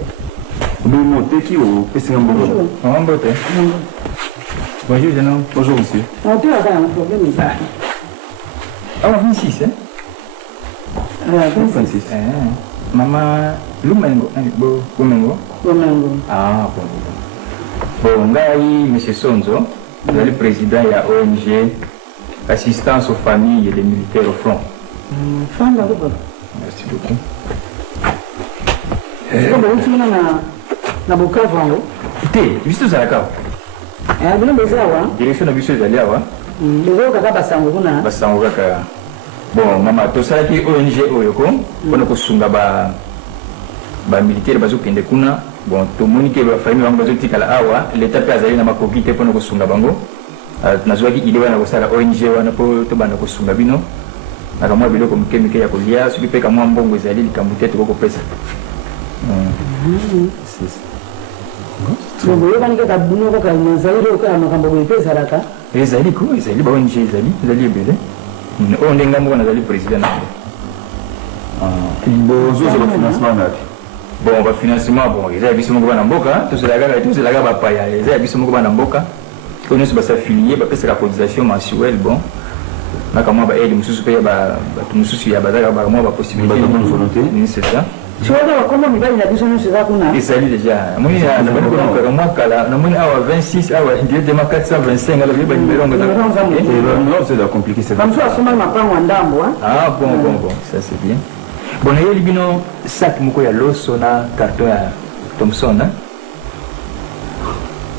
Le monter qui au PC en bonjour. En beauté. Bonjour, jeune homme. Bonjour, monsieur. Entrez là, un problème. Ah, 26, hein? 26. Maman, Lumengo, Lumengo. Ah, bon. Bon, Ngaï, M. Sonzo, vous êtes le président de la ONG Assistance aux familles et les militaires au front. Merci beaucoup. Écoutez, vous êtes à la carte. Direction de Bissou Zalia, Basango Kaka. Bon, maman, tout ça qui est ONG Oyoko, on a kosunga ba militaire bazo kende kuna. Bon, tout le monde qui va faire un bazo tikala awa, l'état pe azali na makoki te pona kosunga bango. Na zwaki idée wana kosala ONG wana po to bana kosunga bino. na kamwa biloko mike ya kolia soki pe kamwa mbongo ezali likambo te tokokopesa. boyokani kaka bino kaka nazaire okala makambo boye mpe ezalaka ezali ko ezali ba ONG ezali ebele oyo ndenge moko nazali président na bozoza bafinancement napi bon bafinancement bon eza ya biso moko bana mboka tozelaka bapaya eza ya biso moko bana mboka oyo nyonso basafilie bapesaka cotisation mensuelle bon nakamwa baede mosusu mpe ya bato mosusu ya bazalaka bakamwa bapossibilité c'est ça soki bakombo mibali na biso nyonso eza kuna ezali déjà namoni nabanikonakoka mwa kala namoni awa 26 awa directement 425 alobi banimero c'est compliqué bamosusu asomaki mapango ya ndambo ah bon ça c'est bien bon nayeli bino sac moko ya loso na carton ya Thomson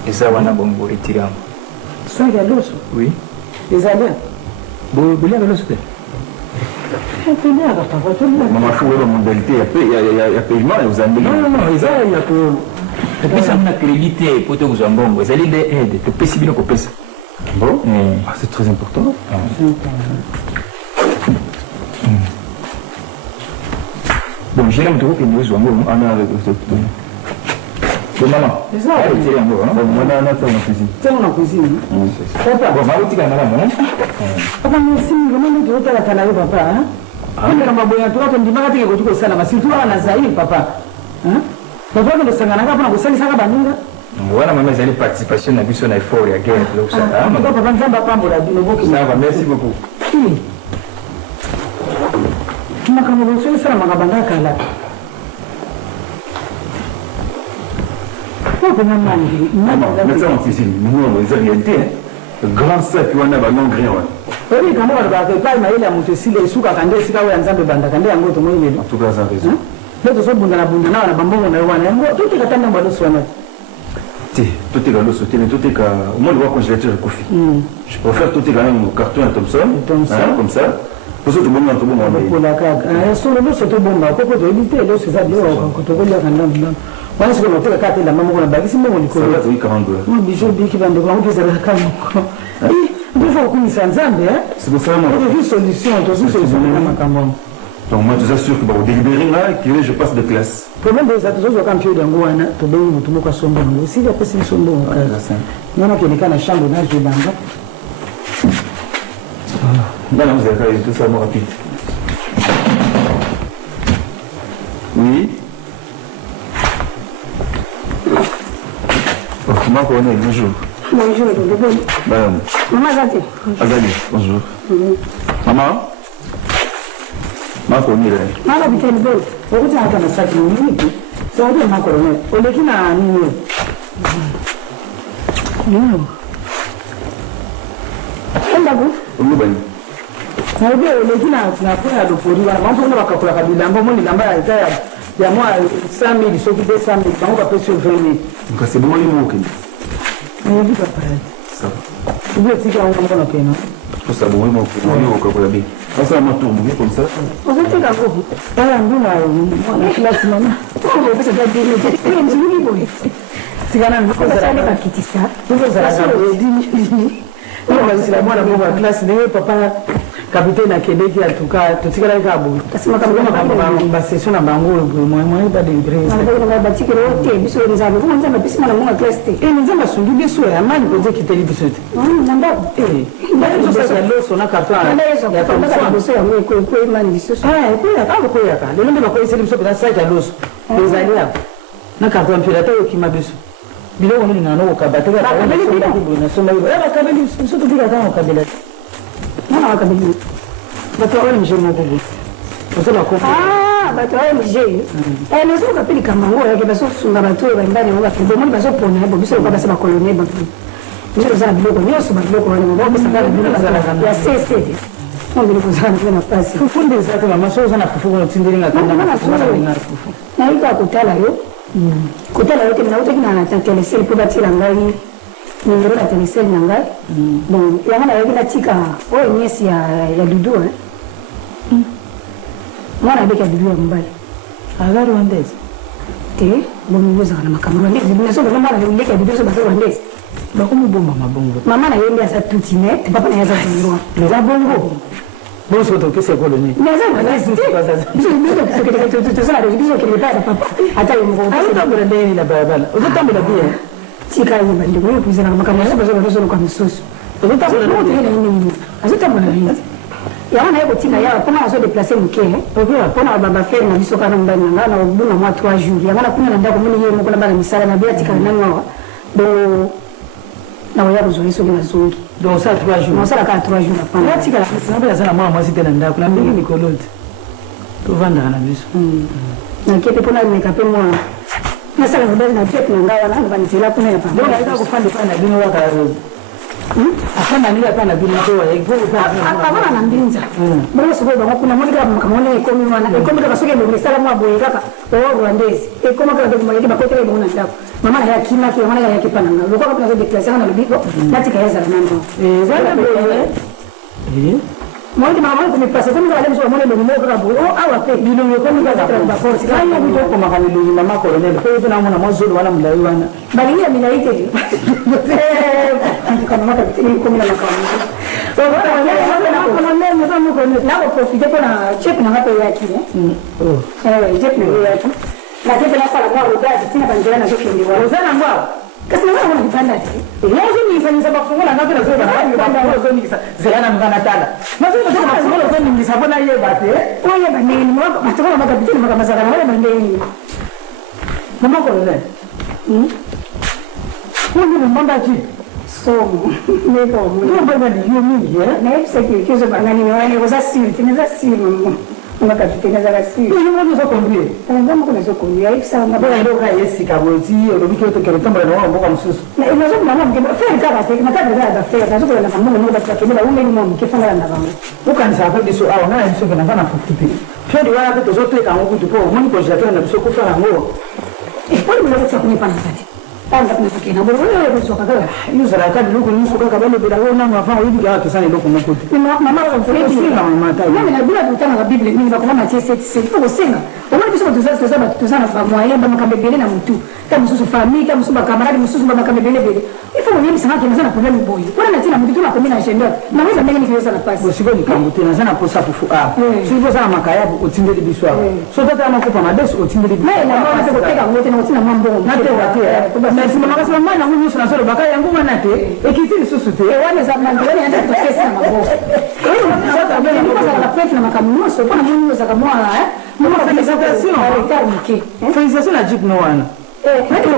eza wana bongo retire yango sac ya loso oui ezali boliaka loso te Maman fou la modalité il y a paiement et vous avez non il y a que puis ça m'a crédité pour tout vous en bon vous allez aider te pesi bino ko pesa bon c'est très important bon j'ai l'aime de que nous jouons bon ana avec bon maman c'est ça c'est bien bon moi on a fait en cuisine papa bon maman tu kana maman papa merci vraiment tu vas la canal papa hein Kama maboya tu watu ndimaka tike kutuko sana masitu wana zaidi papa. Papa ndo sangana kapa na kusali saka baninga. Wana mama zali participation na biso na effort ya guerre donc ça. Papa nzamba pambo la bino boki. Ça va merci beaucoup. Kama kama boso sana makabanga kala. Papa mama ndi. Mais ça on fait nous les réalité grand sac wana ba non rien wana. Oui, quand on va faire ma ile mutu sile suka kande sika wa nzambe banda kande yango to moyi lelo. En tout cas ça raison. Leto so bunda na bambongo na wana yango to tika tanda mbalo swana. Tout est gallo sauté mais tout est au moins le voir congélateur et coffee. Je préfère tout est quand même au carton à Thomson comme ça. Pour ça tout bon tout bon pour la caga. So le so to bomba ko to éviter le c'est ça de ko to kolia kanda mbalo. Wana siko no teka kate la mamango na bagisi mo ni ko. Ça va to $40. Mo bijo biki bande ko ngeza la kama. Il faut qu'on s'en zambe, c'est pour ça que j'ai vu solution, donc moi je vous assure que au délibéré là que je passe de classe. Le problème des autres gens quand tu es dans Goana, tu dois nous tout le sombo. Si la personne sombo, non non, qui est dans chambre là, je banga. Non vous avez tout ça rapide. Oui. Oh, comment on est bonjour. Bonjour, Madame. Maman Azali. Azali, bonjour. Maman. Maman Colonel. Maman habite le bon. Pourquoi tu as un sac de minutes? Ça va bien, Maman Colonel. On est qui n'a ni. Non. On va vous. On va bien. Na hiyo ile kina kwa dopori wa mambo na wakakula kabila mambo ni namba ya mwa 100,000 soki 200,000 bango pa pesa 20,000. Kasi bon les mots que Ni papa. ça. Tu veux dire qu'on va pas non. Tout ça bon moi pour moi au quoi bien. Ça m'a tourné comme ça. On va te faire quoi? Ah nduna na classe mama. On va faire ça bien. C'est une bonne. Sigana ndiko Ça za n'est pas qui ça. Ndiko za Ndio la mwana kwa class ni papa capitaine akendeki atuka tutikala kabu. Kasema kama ba session na bango mwe ba de grèce. na batiki rote biso nzamba kwa nzamba biso na mwa class te. Nzamba sungi biso ya mani koje kiteli biso te. Namba Ndio sasa loso na karton. ya kwa biso ya mwe kwa imani biso. Kwa ya kama kwa ya ka. Lelo ndio kwa iseli biso bila site ya loso. Ezali hapo. Na karton pila tayo kima biso. Biloko nini ngano ukabateka kwa nini na soma hiyo. Kabeli biso tupika kama kabela. Mwana wakabili. Bato wao mje mgugu. Usema kwa bato wa MG. Nazo kapili kama ngo yake baso sunga bato ba ndani ngo kapili. Bomoni baso pona hebo biso kwa basa ba colonel ba. Biso za biloko nyoso ba biloko wale ngo basa kala biloko za ya CC. Ngo biloko za na pasi. kufunde zake mama so sana kufuko tsindiringa kana na kufu. Na ika kutala yo. Kutala yote na wote kina anataka sel kwa batila ngai. Ningero na tenisel na ngai. Bon, yana yake tika o nyesi ya dudu Mwana beka dudu mbali. Agari wandezi. Bomubuza kana makamero ndezi binaso kwa mwana ndeka dudu so bakwa ndezi. Bakumu bomba mabongo. Mama na yende asa tutinet, papa na yaza tungo. Leza bongo. Bon, c'est autre que c'est colonie. Mais ça, voilà, c'est ça. yango naye kotika yawa mpona azodeplace moke mpona babafere na biso kana mbani nanga na obuna mwa 3 jours yango na kuna na ndako moni ye moko na bana misala na bia tikala nani awa donc nakoya kozongi soki nazongi donc ça 3 jours nosala kaka 3 jours apana tikala nabe aza na mwana mwasi te na ndako na ndenge mikolo te tovandaka na biso nake mpe mpona meka mpe mwa nasala vibali na fete na ngai wana banzela kuna ya donc naika kofanda epai na bino kaka afanda ndenge epai na bino to avana na mbinza bongo sikoyo bango kuna moni kaka makamoni ekomi wana ekomi kaka soki ebongo esala mwa boye kaka owa rwandese ekoma kaka dokumayeki bakoteka ebongo na ndako mama na yakimaki yango naka yaki pana nga lokoka mpona zodeklase nga na lobi natika yazala nando ezala boye moi maman comme passé comme ça les hommes les mots grave awa pe bilongo comme ça ba force là ya bito ko makani lu mama colonel ko to na mona mo zolo wana mulai wana bali ya milai te kana maka bitini ko mina makani so wana na colonel mo samu ko na ko profiter ko na check na ngapo yaki check na yaki na kepe na sala kwa rodaji tina banjela na zokendi wala sana mbao kasi na wana kipanda te yezo ni fanyisa bafungula ngapi na zoba na kipanda wao ni zela mngana tala mazo kwa sababu wao ni sabona yeye bate oye baneni mwako matoka maka bitini maka mazara wale baneni mama ko le ni mbamba chi so neko mo mbamba ni yo mimi ya na epse kizo bangani wale waza siri tineza siri maka bitini za siri yo mo zo kombie ngamba kuna zo kombie epsa ngaba ndo ka yesi ka bozi ndo bikyo to kero tambara na mboka msusu na inazo mama mke fere kaka se makabla da fere nazo kuna mama mmoja kwa kile ume ni mmoja kifanga na baba ukanisa kwa diso awa na diso kana kana fufupi fere wala ko zote ka ngo tupo moni ko jata na biso ko fara ngo kwa nini unataka kunipa nafasi tanda kunifiki na bora wewe kwa soka kaka hiyo zara kadi luko ni soka kabalo bila wewe na mafao hivi kwa kisani luko mko mama kwa mfrendi na mama tai mimi na bila kutana na biblia mimi kwa mama chese kwa senga umani biso tuzana fa moyen ba makambebele na mtu kama msusu famille kama msusu kamaradi msusu ba makambebele bele ifo mwenyewe sana tunazana problem boy kuna na tina mtu na komina shendo na wewe mbele ni kiweza na pasi bosigo ni kangu tena sana posa fufu sivyo sana makaya utindeli biswa so tata ama kupa madesu utindeli biswa na mama kwa kuteka ngote na utina mambo na tena na sima makasema mwana huyu sana solo bakaya yangu manate ekitini susu te wane za mandani anda kutesa na mambo sasa mbele ni kwa la fete na makamuso kwa mwenyewe za kamwa mama félicitations na jipe no wana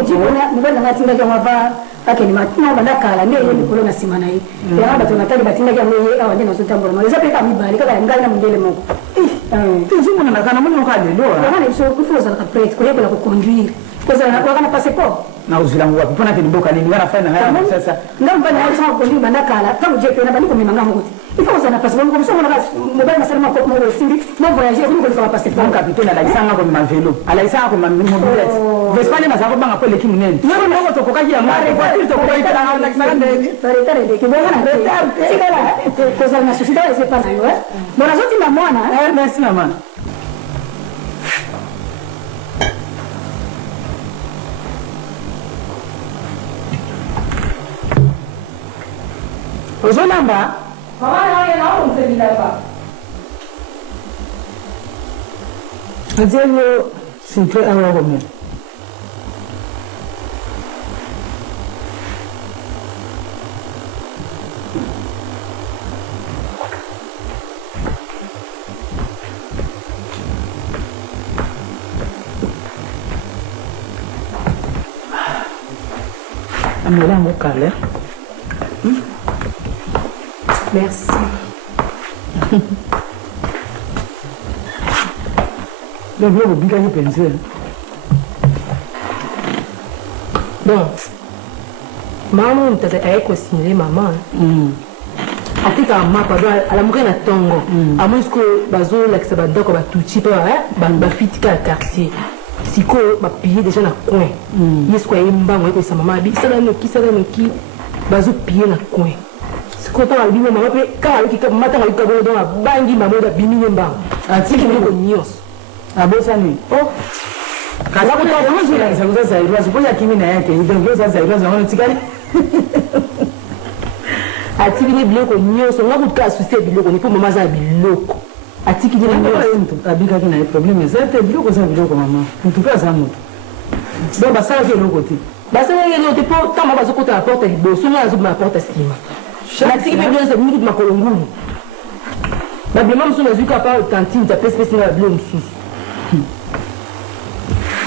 jipe na mbona ngatinda kwa mava ake ni matina banda kala ndio yeye kulo na simana hii ya baba tunataka batinda kwa yeye au ndio sotambura mali zape kama bali kaka ngali na mndele moko tuzimu na kana mwenye ukale ndo kama ni sio kufuza ka prete kwa hiyo la kuconduire kwa kana passeport na uzilangu wapi pona kiniboka nini wana fanya haya sasa ngamba na sawa kwa nini banda kala kama jepe na bali kwa mimanga moti ifo sana passeport kwa sababu na mobile masema kwa mo sindi mo voyager kwa kwa passeport kapitona la isanga kwa mavelo ala isanga kwa mobilette vespane mazako banga kwa leki munene wewe ndio tokokaji ya mare kwa tito kwa itana na ndeni tare de kibona na tikala kwa sababu na société c'est pas nayo bona zote na mwana merci mama Ozo namba? Mama na yana umsebila ba. Ajenyo sintre awa gome. Amelango kale. Merci. Le bleu bien que penser. Bon. Maman tata aiko signer maman. Atika mapa do ala muka na tongo. Amosko bazo lakisa badoko batuchi pa ba fitika quartier. Siko ba piller déjà na coin. Yesko yembango ko sa maman bi sala no ki bazo piller na coin. Kota wa bibi mama pe ka wiki ka mata wiki ka bo do bangi mama da bini nyemba atiki ni ko nyos abosa ni oh kaza ko ta mo zira za zairwa zipo ya kimi na yake ndio ngeza zairwa za wana tikali atikili biloko nyonso nga kutuka souci ya biloko ni po mama aza na biloko atikili nyonso abikaki na ye problème eza te biloko eza biloko mama mutu mpe aza motu donc basalaki eloko te basalaki eloko te mpo ntango bazokota na porte liboso nga nazobima na porte nsima natiki mpe biloko mingi makolo ngulu babilema mosusu nazwi kapa tantine tapesipesi nga babilo mosusu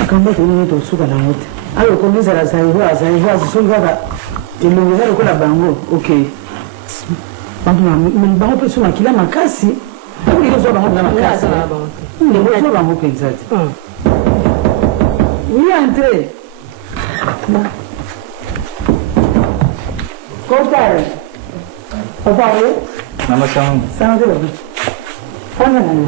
akambo tolingi tosuka nango te ayo komi ezala zairo azisongi kaka elongo eza lokola bango ok bango mpe so makila makasi okoki ozwa bango mpenza makasi ozwa bango mpenza te oui entre kopare kopare Mama sangu. Sangu te babi fana nani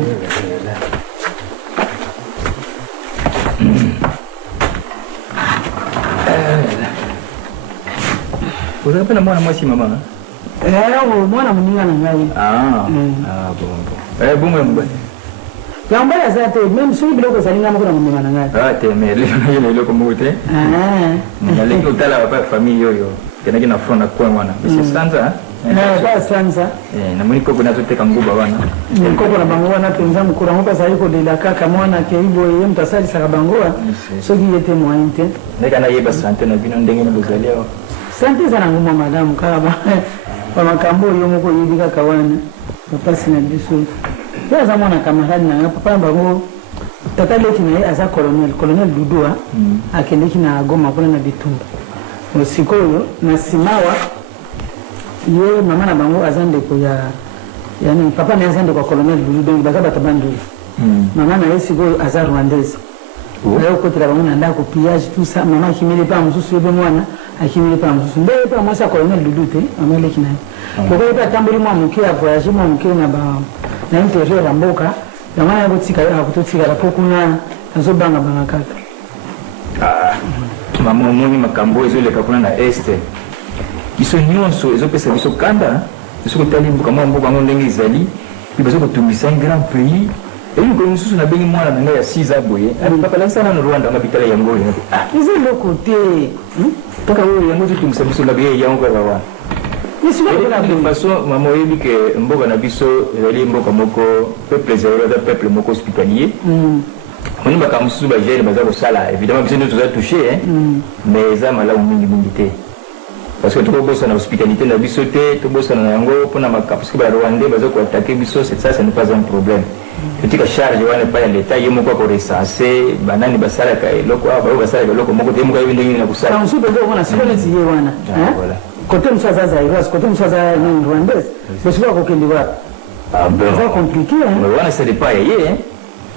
Uza pena mwana mwasi mama? Mwana muninga na ngai. Bon. Bongo mbona. Yamba ya zate même si biloko zalinga moko na muninga na ngai. Te mais le iloko mbote. Na leki utala ba famille yoyo. Kenaki na front na kwa mwana. Monsieur Sanza. Ba Sanza. Na muni koko nazo teka nguba wana. Koko na bango wana penza mukura ngoka za iko de la kaka mwana ke ibo ye mtasali saka bango. Soki yete moyen te. Neka na yeba santé na bino ndenge mbozali awa. Santé za nguma madame kaba. Ba makambo yo moko yibika kawana. Papa sina biso. Ya za mwana camarade na papa bango. Tata leki na ye aza colonel Dudua. Akendeki na Goma kuna na Bitumba. Osikoyo na Simawa ye mama na bango azande ko ya yani papa na azande kwa colonel Dudu donc bakaba tabandu mama na yesi go azar rwandaise leo ko tira bango na ndako pillage tout ça mama kimile pa msusu yebe mwana akimile pa msusu mbe pa mwasa colonel Dudu te amele kinaye ko ko pa tambuli mwa mukira voyage mwa mukira na ba na interieur ya mboka mama ya botika ya kutotika la pokuna azobanga banga kaka mama moni makambo ezoleka kuna na este biso nyonso ezopesa biso kanda biso kotali mboka mwa mboka ngo ndenge ezali biso kotumisa un grand pays eyi ko mosusu na bengi mwana na ngai ya 6 aboye papa la sana na Rwanda ngabitala yango yango izo loko te paka oyo yango tutumisa biso la biye yango kwa wana façon mama oyebi ke mboka na biso ezali mboka moko peuple zéro da peuple moko hospitalier moni makambo mosusu bagene baza kosala évidemment biso nde toza touché mais eza malamu mingi te parce que tout le monde est en hospitalité, la bisoté, tout le monde est en yango, pour na maka, parce que les Rwandais, ils ont attaqué biso, ça, ce n'est pas un problème. Je dis que charge, il n'est pas à l'état, il y a beaucoup pour recenser, banani basala ka eloko, basala ka eloko, moko te muka yindi na kusala. Quand on peut dire on a solo tiye wana, voilà. Côté msaza za Iras, côté msaza ni Rwandais, mais c'est pas qu'on peut dire. Ah ben. C'est compliqué hein. Mais voilà, c'est pas yé hein.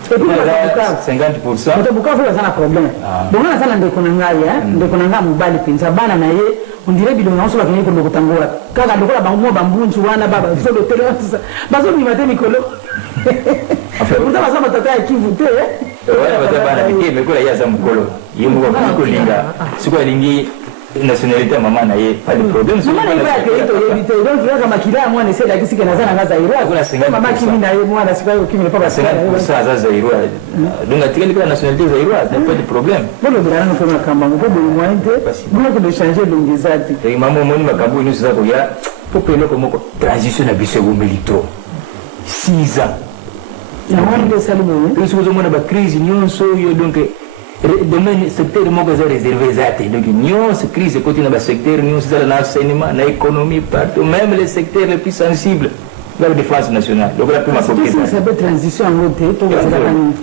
Et puis 50%. Quand Bukavu il y a un problème. Bon on a ça ndeko nanga ndeko nanga mubali penza bana na ye on dirait bilo nyonso bakini ko ndokutangora kaka ndokola bango bambunchu wana baba solo tele wasa bazo ni mate mikolo uta bazo matata ya kivu te wana bazo bana bike mekola ya za mukolo yimo ko linga siko lingi nationalité mama na ye pas de problème mama na ye to yebite donc là kama kila mwana c'est là kisika nazana ngaza ira mama kimi na ye mwana siko kimi ne pas passer ça za zairo donc atikali la nationalité zairo pas de problème bolo bila na kama kamba ko bo mointe bolo ko changer l'ongezati et maman moni makambo ni ça ko ya pour pelo comme transition na biso go milito 6 ans ya mwana de salumo puis vous mona ba crise nyonso yo donc domaine secteur moko za réservé zate donc nyonso crise côté na ba secteur nyonso za na enseignement na économie partout même les secteurs les plus sensibles la défense nationale donc la prima côté ça peut transition en côté to za bani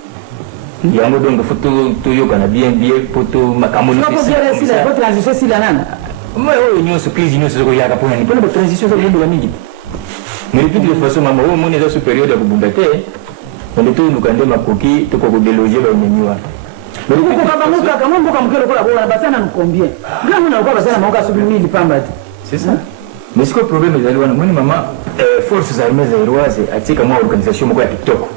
yango donc faut to yokana bien pour to makambo ni c'est ça la transition si la nana mais oh nyonso crise nyonso ko yaka pour ni pour la transition ça ndio mingi mais de toute façon mama au monde est supérieur à Bubate on est tout nous kande makoki to ko déloger ba nyanywa kama mboka mkelo kola bwana basana nkombie ngamu na kwa basana mboka subimili pambati c'est ça mais ce que problème est wana moni mama forces armées zairoise atika moi organisation moko ya TikTok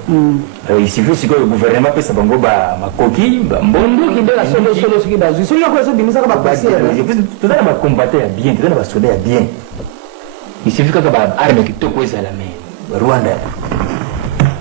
il suffit que le gouvernement pesa bango ba makoki ba mbongo kindela solo siki bazu so yako so bimisa ka ba passer tout ça ba combattre bien tout ça ba soldat bien il suffit que ba armée TikTok weza la Rwanda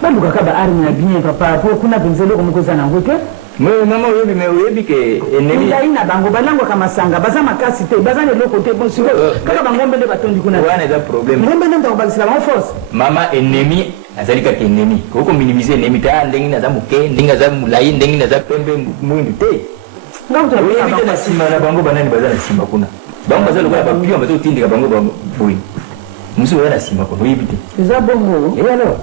banduka ka ba armée bien papa pour kuna benzelo ko mko sana ngote Maman, oui, que ennemi. Ina bango balango kama sanga baza makasi te baza ne loko te bon siko kaka bangombe de batondi kuna. Wana da problème. Ngombe ndo babalisa la force. Mama ennemi azali kaka ennemi. Koko minimiser ennemi ta ndenge na za muke, ndenge za mulai, ndenge na za pembe mwindu te. Ngamuta oui, na sima na bango banani baza na sima kuna. Bango baza lokola ba pion bazo tindika bango bango boy. Musu wana sima ko oyibite. Eza bongo. Et alors?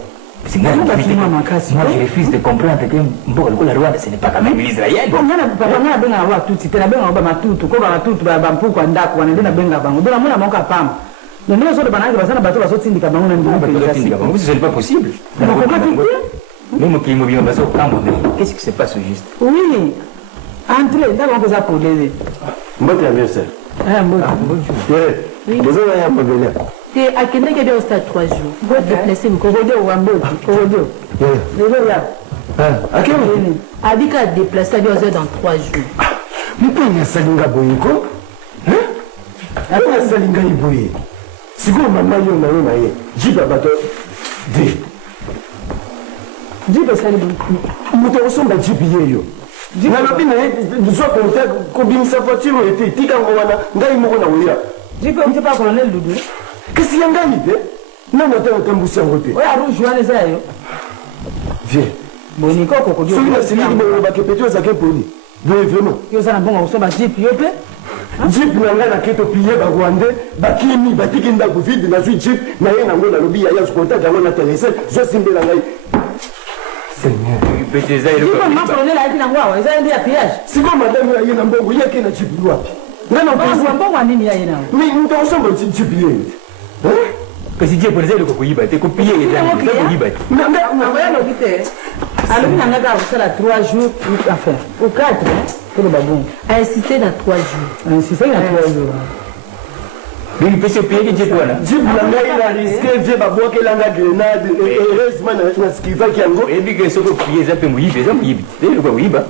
Moi je refuse de comprendre que Mboka le Rwanda ce n'est pas quand même l'Israël. On a pas na benga wa tuti tena benga ba matutu ko ba matutu ba mpuko ndako wana ndena benga bango bila mona moka pamba. Ndio ndio sote banangi basana bato basotindika bango na ndiko. Ce n'est pas possible. Même qui me vient bazo pamba mais qu'est-ce qui se passe juste? Oui. Entrez ndako ko za polele. Mbote ya mieux. Bonjour. Oui. Bonjour ya mabele. Et à quel moment il y a au stade 3 jours? Vous êtes déplacé, vous Korodeo ou Ambo, Korodeo. Déjà là. À quel moment? A dit qu'à déplacer dans 3 jours. Mais pas y a Salinga Boyko? Hein? Pas Salinga Iboye. Si vous maman yo na yo na ye, jiba bato de. Jiba Salinga. Muto osomba jibi yo. Na lobi na ye zo konta ko bimisa voiture était tika ngwana ngai moko na wira. Jiba on pas colonel Doudou. Qu'est-ce qu'il y a gagné? Non, non, t'es un boussi en côté. Oui, à rouge, Joanne, ça y est. Viens. Boniko, Coco, Dieu. Celui-là, c'est lui qui m'a pété aux acquis pour lui. Vraiment. Yo, ça n'a bon, on s'en va jeep, yo, pe. Jeep, n'a rien à quitter au pilier, bah, Rwandais, bah, qui est mis, bah, qui est dans le vide, la suite, jeep, n'a rien à voir dans le billet, il y a ce contact, il y a un intéressé, je suis bien là. Seigneur. Comment colonel a été dans quoi? Ils ont dit à pillage. C'est comme madame, il y a un bon, il y a qu'un jeep, non, non, pas un bon, on y a un. Mais nous, on s'en va, jeep, que si Dieu pour les ailes copier, t'es copié, t'es copié. Non, alors, on a gardé la 3 jours à faire. Ou 4, pour le babou. À insister dans 3 jours. Insister dans 3 jours. Mais il peut se payer que Dieu toi là. Dieu l'a risqué, Dieu va voir qu'il a la grenade, et heureusement, ce qu'il va qu'il y a un gros. Et puis que ce que prier, ça peut mouiller, ça mouiller. C'est le quoi, oui, bah.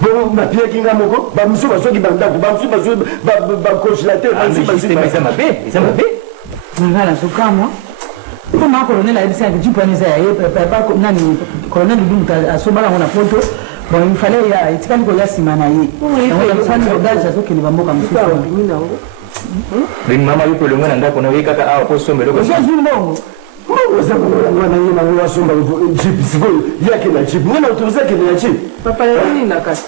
Bon, ma pierre qui n'a moko, bah, monsieur, bah, ceux qui bandent, bah, monsieur, bah, congélateur, bah, monsieur, bah, ça m'a fait, ça m'a fait. Ngala soka moi. Comment colonel a dit ça que tu prenais ça pas nani colonel du asomala on a photo. Bon il fallait ya itikani ko ya simana yi. On a sani rodage ça que ni bamboka msusu. Mais maman yuko le mwana ndako na weka ka hapo sombe loko. Sio zimbo. Mungu zangu wana yema wa somba jeep sivyo yake na jeep. Nina utuza yake na jeep. Papa yoni na kasi.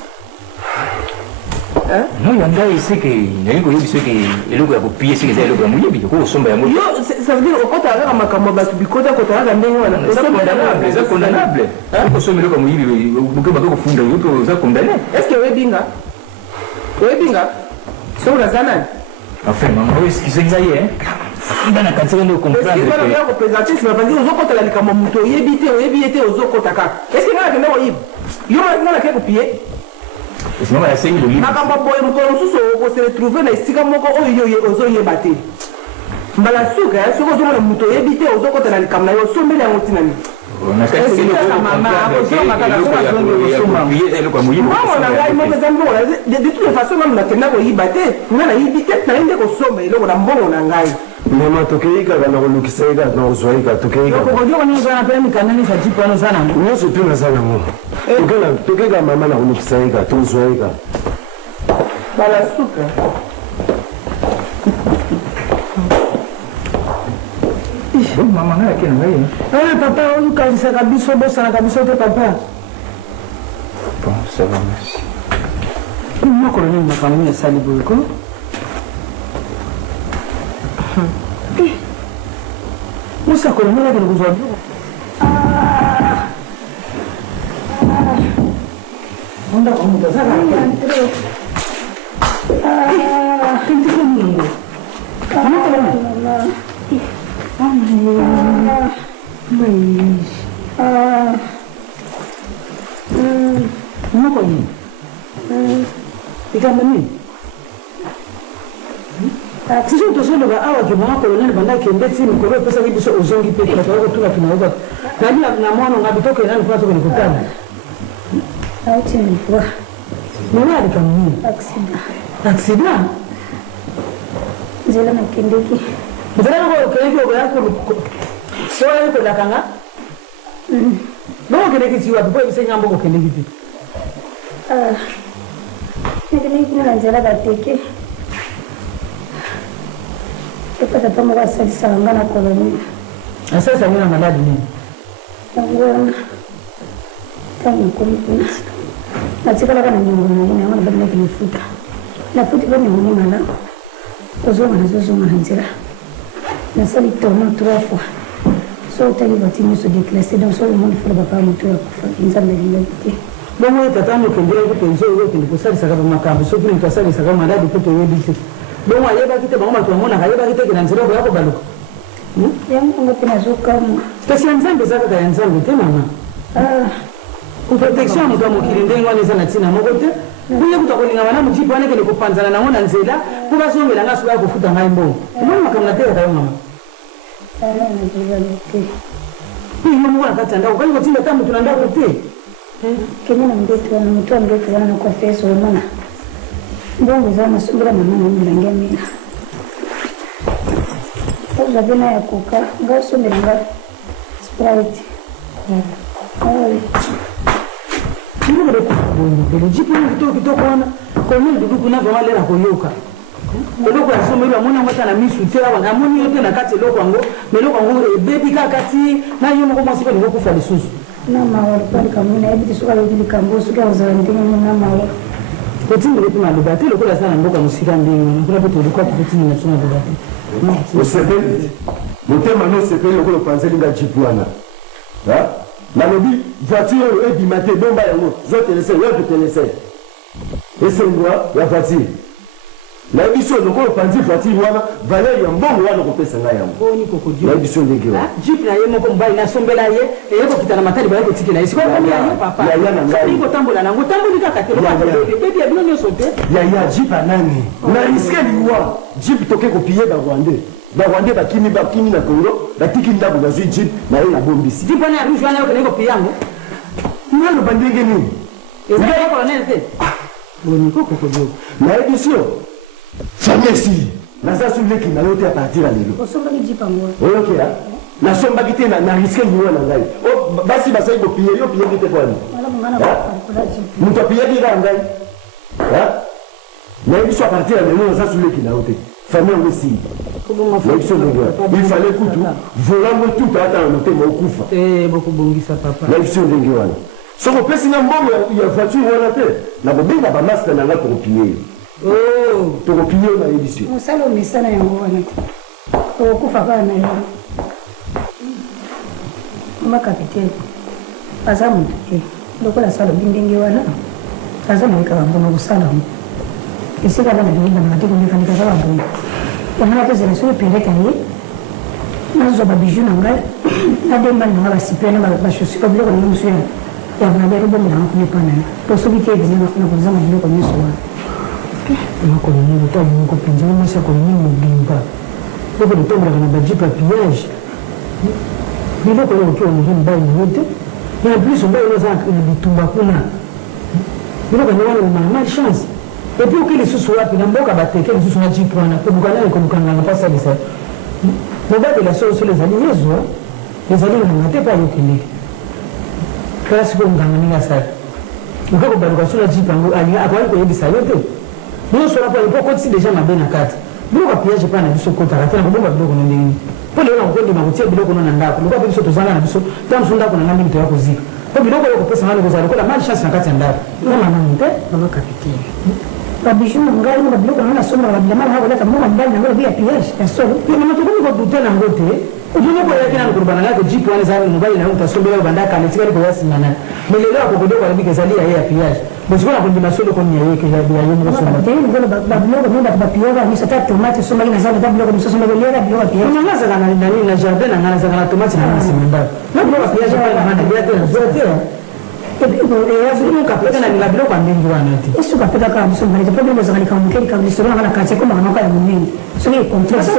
Non, il y a ici que il y a une chose que le gars pour pied c'est que le gars mouillé puis ko somba yango. Yo ça veut dire au côté avec makambo batu bikota ko tanga ndenge wana. C'est condamnable. Ko somba le gars mouillé buke bako kufunda yuko za condamné. Est-ce que webinga? Webinga? So razana. Enfin, maman, est-ce que c'est ça y est? Ndana kanisa ndio comprendre. Est-ce que bana yako présenter c'est pas dire ozokota la likamo muto yebite oyebite ozokota ka. Est-ce que ngana kende oyiba? Yo ngana ke kopier. C'est normal, c'est le livre. Makambo boye mukolo mususu se retrouver na esika moko oyo ozoyeba te. Mbala suka soko zomona muto yebite ozokota na likamna yo sombele yango tinani. On a qu'à essayer de de toute façon même nakenda koyiba te nga nayibi te nayinde kosomba eloko na mbongo na ngai mema tokeika kana kolukisaka na kozwaika tokeika kokodio koni zana pe mikanani sa jipo no zana nyonso tu nazana mo tokeka mama na kolukisaka tozwaika bala suka Maman là qui est papa on kalisa kabiso bosa kabiso te papa. Bon, ça va merci. Moi colonel ma famille sali boyko. Musa colonel là que nous avons. On a on a ça là. Qu'est-ce que nous avons? Moko ni. Ika mani. Sisi utosolo ba awa juma colonel banda kembeti mkobe pesa hivi so uzongi peke na kwa tuna tunaoga. Na bila na mwana ngabitoke nani kwa soko nikutana. Auti ni kwa. Mwana alikamni. Accident. Zela na kindiki. Zela ngo keleki ogo yako. Sio yuko lakanga. Ngo keleki tiwa kwa bisenya mbogo keleki. nekina nzela bateke epata pa moko asalisaka nga na koloni asalisaka nga na maladi nini yango wana ntango nakomi kuna natikalaka na niongo na ina yango nabandaki nifuta nafuti mpe niongo malamu kozonga nazozonga na nzela nasali tournon 3 fois so otali bati nyonso déclassé donc so omoni fala bapaa moto ya kufa nzambe alingaki te bongo etata nokendelaki mpenza oyo okende kosalisaka bamakambo soki nini tosalisaka maladi mpe toyebi te bongo ayebaki te bango bato bamonaka ayebaki te kena nzela okoya kobaluka yango ngo mpe nazokamwa kasi ya nzambe eza kaka ya nzambe te mama protection ya moto ya mokili ndenge wana eza na ntina moko te kuye kuta kolingama na mojipi wana ekende kopanzana nango na nzela mpo basombela nga soki ya kofuta ngai mbongo omoni makambo na tekaka yo mama yo moko na kati ya ndako kali kotinda ta moto na ndako te kende na mbeto wana moto ya mbeto wana nakofeso omona mbongo eza nasombela mama na milangi ya mila ozabe na ya koka nga osombela nga sprite jipi kitoko wana komini duduku na vraimen lera koyoka eloko ya sombeli amoni yango ata na misu te awa amoni yo te na kati eloko yango ma eloko yango ebebi kaka ti na yo moko mwasi mpe lingo kufa lisusu na mawa lopalika mona nayebi te soki alobi likambo soki akozala ndenge nini na mawa otindele mpe maloba te lokola aza na mboka mosika ndenge mpona mpe tolukwa tokotindela biso maloba te osepeli motema no osepeli lokola opanzeli nga jipi wana nalobi voiture oyo ebima te bomba yango zotelese yo totelese esengwa ya voiture nayebi so lokola opanzi voiture wana valeur ya mbongo wana kopesa ngai yango nayebi so ndenge wana jipe na ye moko mobali nasombela ye eye kokita na matali baye kotikela ye sikokomia ye papa kotambola nango tamboli kaka te bebi ya bino nyonso te yaya jipe anani na riske liwa jipe toke kopie barwandais bakimi na Congo batiki ndako bazwi jipe na ye nabombisi jipe wana ya rouge wana yokende kopie yango naloba ndenge nini ezaa colonel te bonikokokodio nayebi sio famesi naza suleki na yo te a partir ya lelo osombaki jipe yango oyokea nasombaki te na riske liwa na ngai basi basali kopie yo piyeki te kwani moto apiyeki kaka ngai nayebi so a partir ya lelo naza suleki na yo te famille yango esili il fallait kutu volango tuta ata na motema okufa bokobongisa papa nayebi so ndenge wana soki opesi nga mbongo ya voiture wana te nakobenga bamaster na nga tokopie tokopie nayebi so mosala omesana yango wana te okokufa kaka na yo mama kapitaine aza moto te lokola asala obi ndenge wana aza nayekaka mbona kosala ngo esika bana biyingana te komekandika kaka mbona yango napesela soki pereka ye nazwa babiju na ngai nadembani na nga basipre na bachaussure biloko na mosu ya valeur obomela nga kunepa na ye po soki te ebele nakozanga biloko nyonso wana makoloni moto alingo mpenza mwasi akoloni mobimba loko litombolaka na bajipe ya pillage biloko oyo oki omiri mobali nango te en plus mobali oyo aza na bitumba kuna biloko yango wana omala malchance epuis oki lisusu wapi na mboka bateke lisusu na jipe wana kobukana ekomukanganga mpo asalisa mobatela solosolo ezali yezwa ezali nganga te mpo ayokendeke kala sikoyo nganga ndenge asala oke kobaluka so na jipe yango akoki koyebisa yo te nyonso wana mpo po okotisi deja mabe na kati biloko apillage mpa na biso kotaka te na kobomba biloko no ndenge nini mpo lelo nakokondima kotia biloko no na ndako lokola mpe biso tozanga na biso ta mosu ndako na nga mingi toya kozika mpo biloko oyo kopesa nga lokozala lokola malchance na kati ya ndako namanamu te baba kapitaine babiju na ngai mo babiloko nango nasombaka babilama nanga koleka moko mobali nango lobi ya pillage ya solo mama tokomi kodute nango te ojonyoko oyaki nano koloba na ngai ko jipe wana eza mobali nango tasombelaka bandaka na etikali koya nsingana me lelo akokodoko alobika ezali yaye ya pillage bosikola kondima solo koni yayeke yaye mokosomba babiloko mo bato bapillaka miso ata tomate esombaki na zando ata biloko miso osombaki oliaka biloko ya pillage nanga azaka na jardin nanga nazaka na tomate na nsima ndako na biloko ya pillage mpa nanga nalia te nazoa te kapeka na ninga biloko ndenge wana te esuka peka kaka biso mbali te problème ezaka likambo moke likambo lisolo nanga na kati ekomaka noka ya monene soki ecomplexe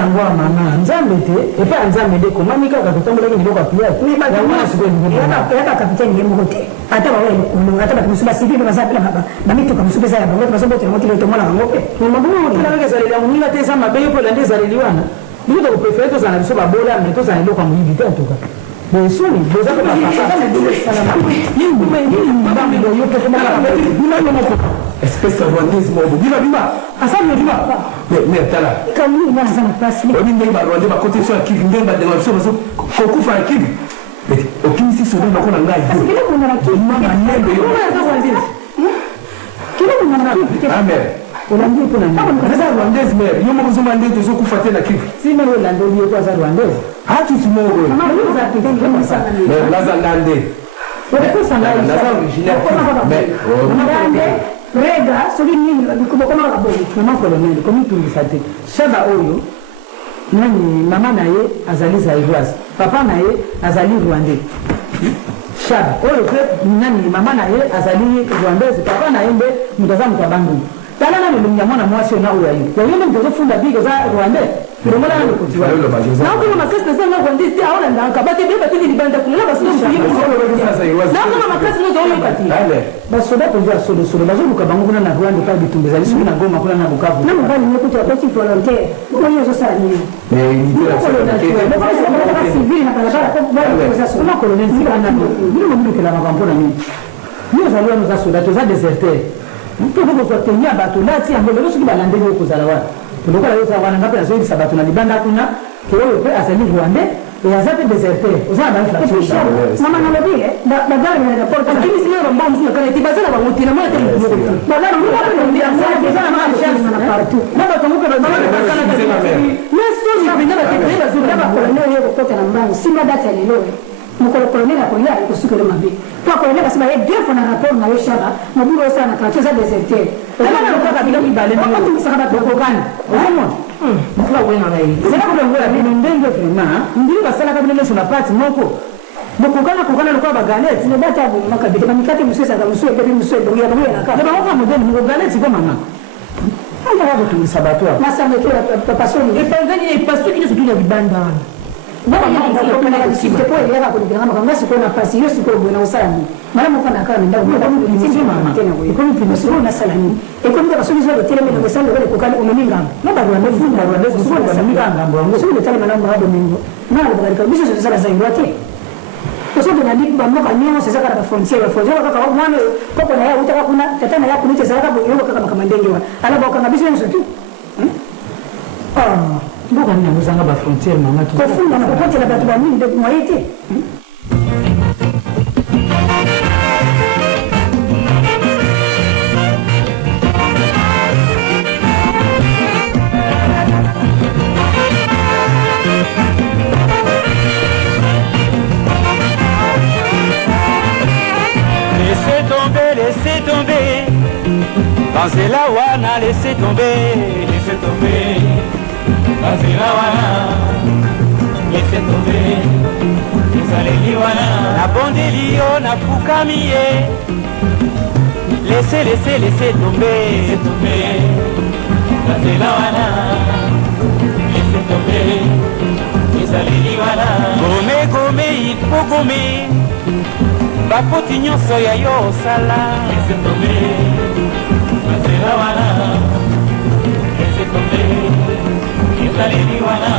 yango ya mama nzambe te epai ya nzambe nde komami kaka totambolaki biloko ya piyaka kapitaine ye moko te ata bawa likolo ata bato mosusu basivi mpe baza pela bamituka mosusu eza ya bango te bazobotela yango tile tomonaka yango mpe mabongotelaka ezaleli ya moninga te eza mabe yo mpola nde ezaleli wana bino tokoprefere tozala na biso babola me tozala na eloko ya moyibi te antuka Mais ils sont les deux ans. Espèce de rwandaise, mon bima. Asami bima. Mais tala. Comme nous, on a ça passe. On dit que rwandais va côté sur qui vient de la chose beaucoup faire qui. Mais aucun si souvent on a ngai. Parce que là on a la qui. Mama nendo yo. Kile on a la qui. Amen. On a dit pour la. Ça rwandaise mais yo mo zoma ndete zo kufuata na kivu. Si na Rwanda ndio kwa za rwandaise. Hatu tumogo. Mama yo za pekee kama sana. Mais laza ndande. Wewe sana ngai. Laza original. Mais Rega, celui nini bikuba kama kaboni. Mama colonel, comme tout le sait. Shaba oyo. Nani mama naye azali Zaïroise. Papa naye azali Rwandais. Shaba oyo pe nani mama naye azali Rwandaise. Papa naye mbe mtazamu kwa bangu. Tala na mlunya mwana mwasi na oyo ayi. Kwa hiyo mtoto funda bigo za Rwandais. Ndio maana nilikuwa. Na kama makasi sana Rwandais si aona ndanga bati beba tini libanda kulala basi ndio na kama makasi ndio oyo kati. Basi ndio kujua solo bazungu kabangu kuna na Rwanda kwa bitumbe zali sio na Goma kuna na Bukavu. Na mbali nimekuja kwa volontaire. Kwa hiyo sasa nini? Civil na barabara kwa bali sasa kuna colonel sika na ndio mtu kila makampuni nini. Hiyo zalio za soda za deserter. Mtu huko kwa Kenya bato lati ambolo sio balande huko zalawa. Tulikuwa leo sawa ngapi na zoezi sabato na libanda kuna kwa kwa asali Rwanda ya zate deserter. Usana bali flash. Mama nalobie badala ya rapport lakini sio mambo mzima kana tibazana ba muti na mwana tena badala ndio sana mama shamba na partout. Baba tumuka bazana kana kana. Yesu ni binada tena zuri Baba kolonel yeye kutoka na mbangu sima data leo. Mkolo kolonel akoya ikusuka mabe. Kwa kolonel kasema yeye defo na rapport na wewe shaba maburo sana kana za deserter. Kama nataka bila kibale Mama tumisa kama boko gani? Unaona? Mkula wewe na yeye. Sasa kwa ngora ni ndenge frema. Ndiri basala kabila leso na party moko. Bokukana kokana lokwa bagaleti. Sina data bu makabete mikate musesa za muswe bebe muswe ndio ya na kama. Ndio wako modeli ngo galeti kwa mama. Haya hapo tulisabato. Masa mekera papasoni. epangani epasuki ni sikia vibanda. Baba yana sisi kwa ile hapo ndio kama kama siko na pasi hiyo siko bwana usani. Mara mfano kama ndio ndio mama. Iko ni pimo sio na salani. Iko ndio kasuli zote tele mimi ndio sasa kokani umeminga. Na bado anafunga sio na minga ngambo. Sio ile tele manamba hapo mimi. Na ndio kabisa sio sasa zaidi wake. Kwa sababu ndio ndipo mmoja nyao sasa kana frontier kaka mwana koko na yeye utaka kuna tatana yako niche sasa kama kama ndenge wa. Alafu kabisa hiyo tu. Mboka nina muzanga ba frontière mama tu. Kofunga na kokote la batu ba nini ndio mwaite. Laissez tomber. Pensez la wana, laissez tomber. Laissez tomber. Pensez la wana, laissez tomber. Ezaleli wana, na bondelio, na fukamie. Laissez tomber. Laissez tomber. Pensez la wana, laissez tomber. Ezaleli wana. Gome, il faut gommer. Bapoti nyonso ya yo osala. Laissez tomber. Pensez la wana, laissez tomber. Ezaleli wana.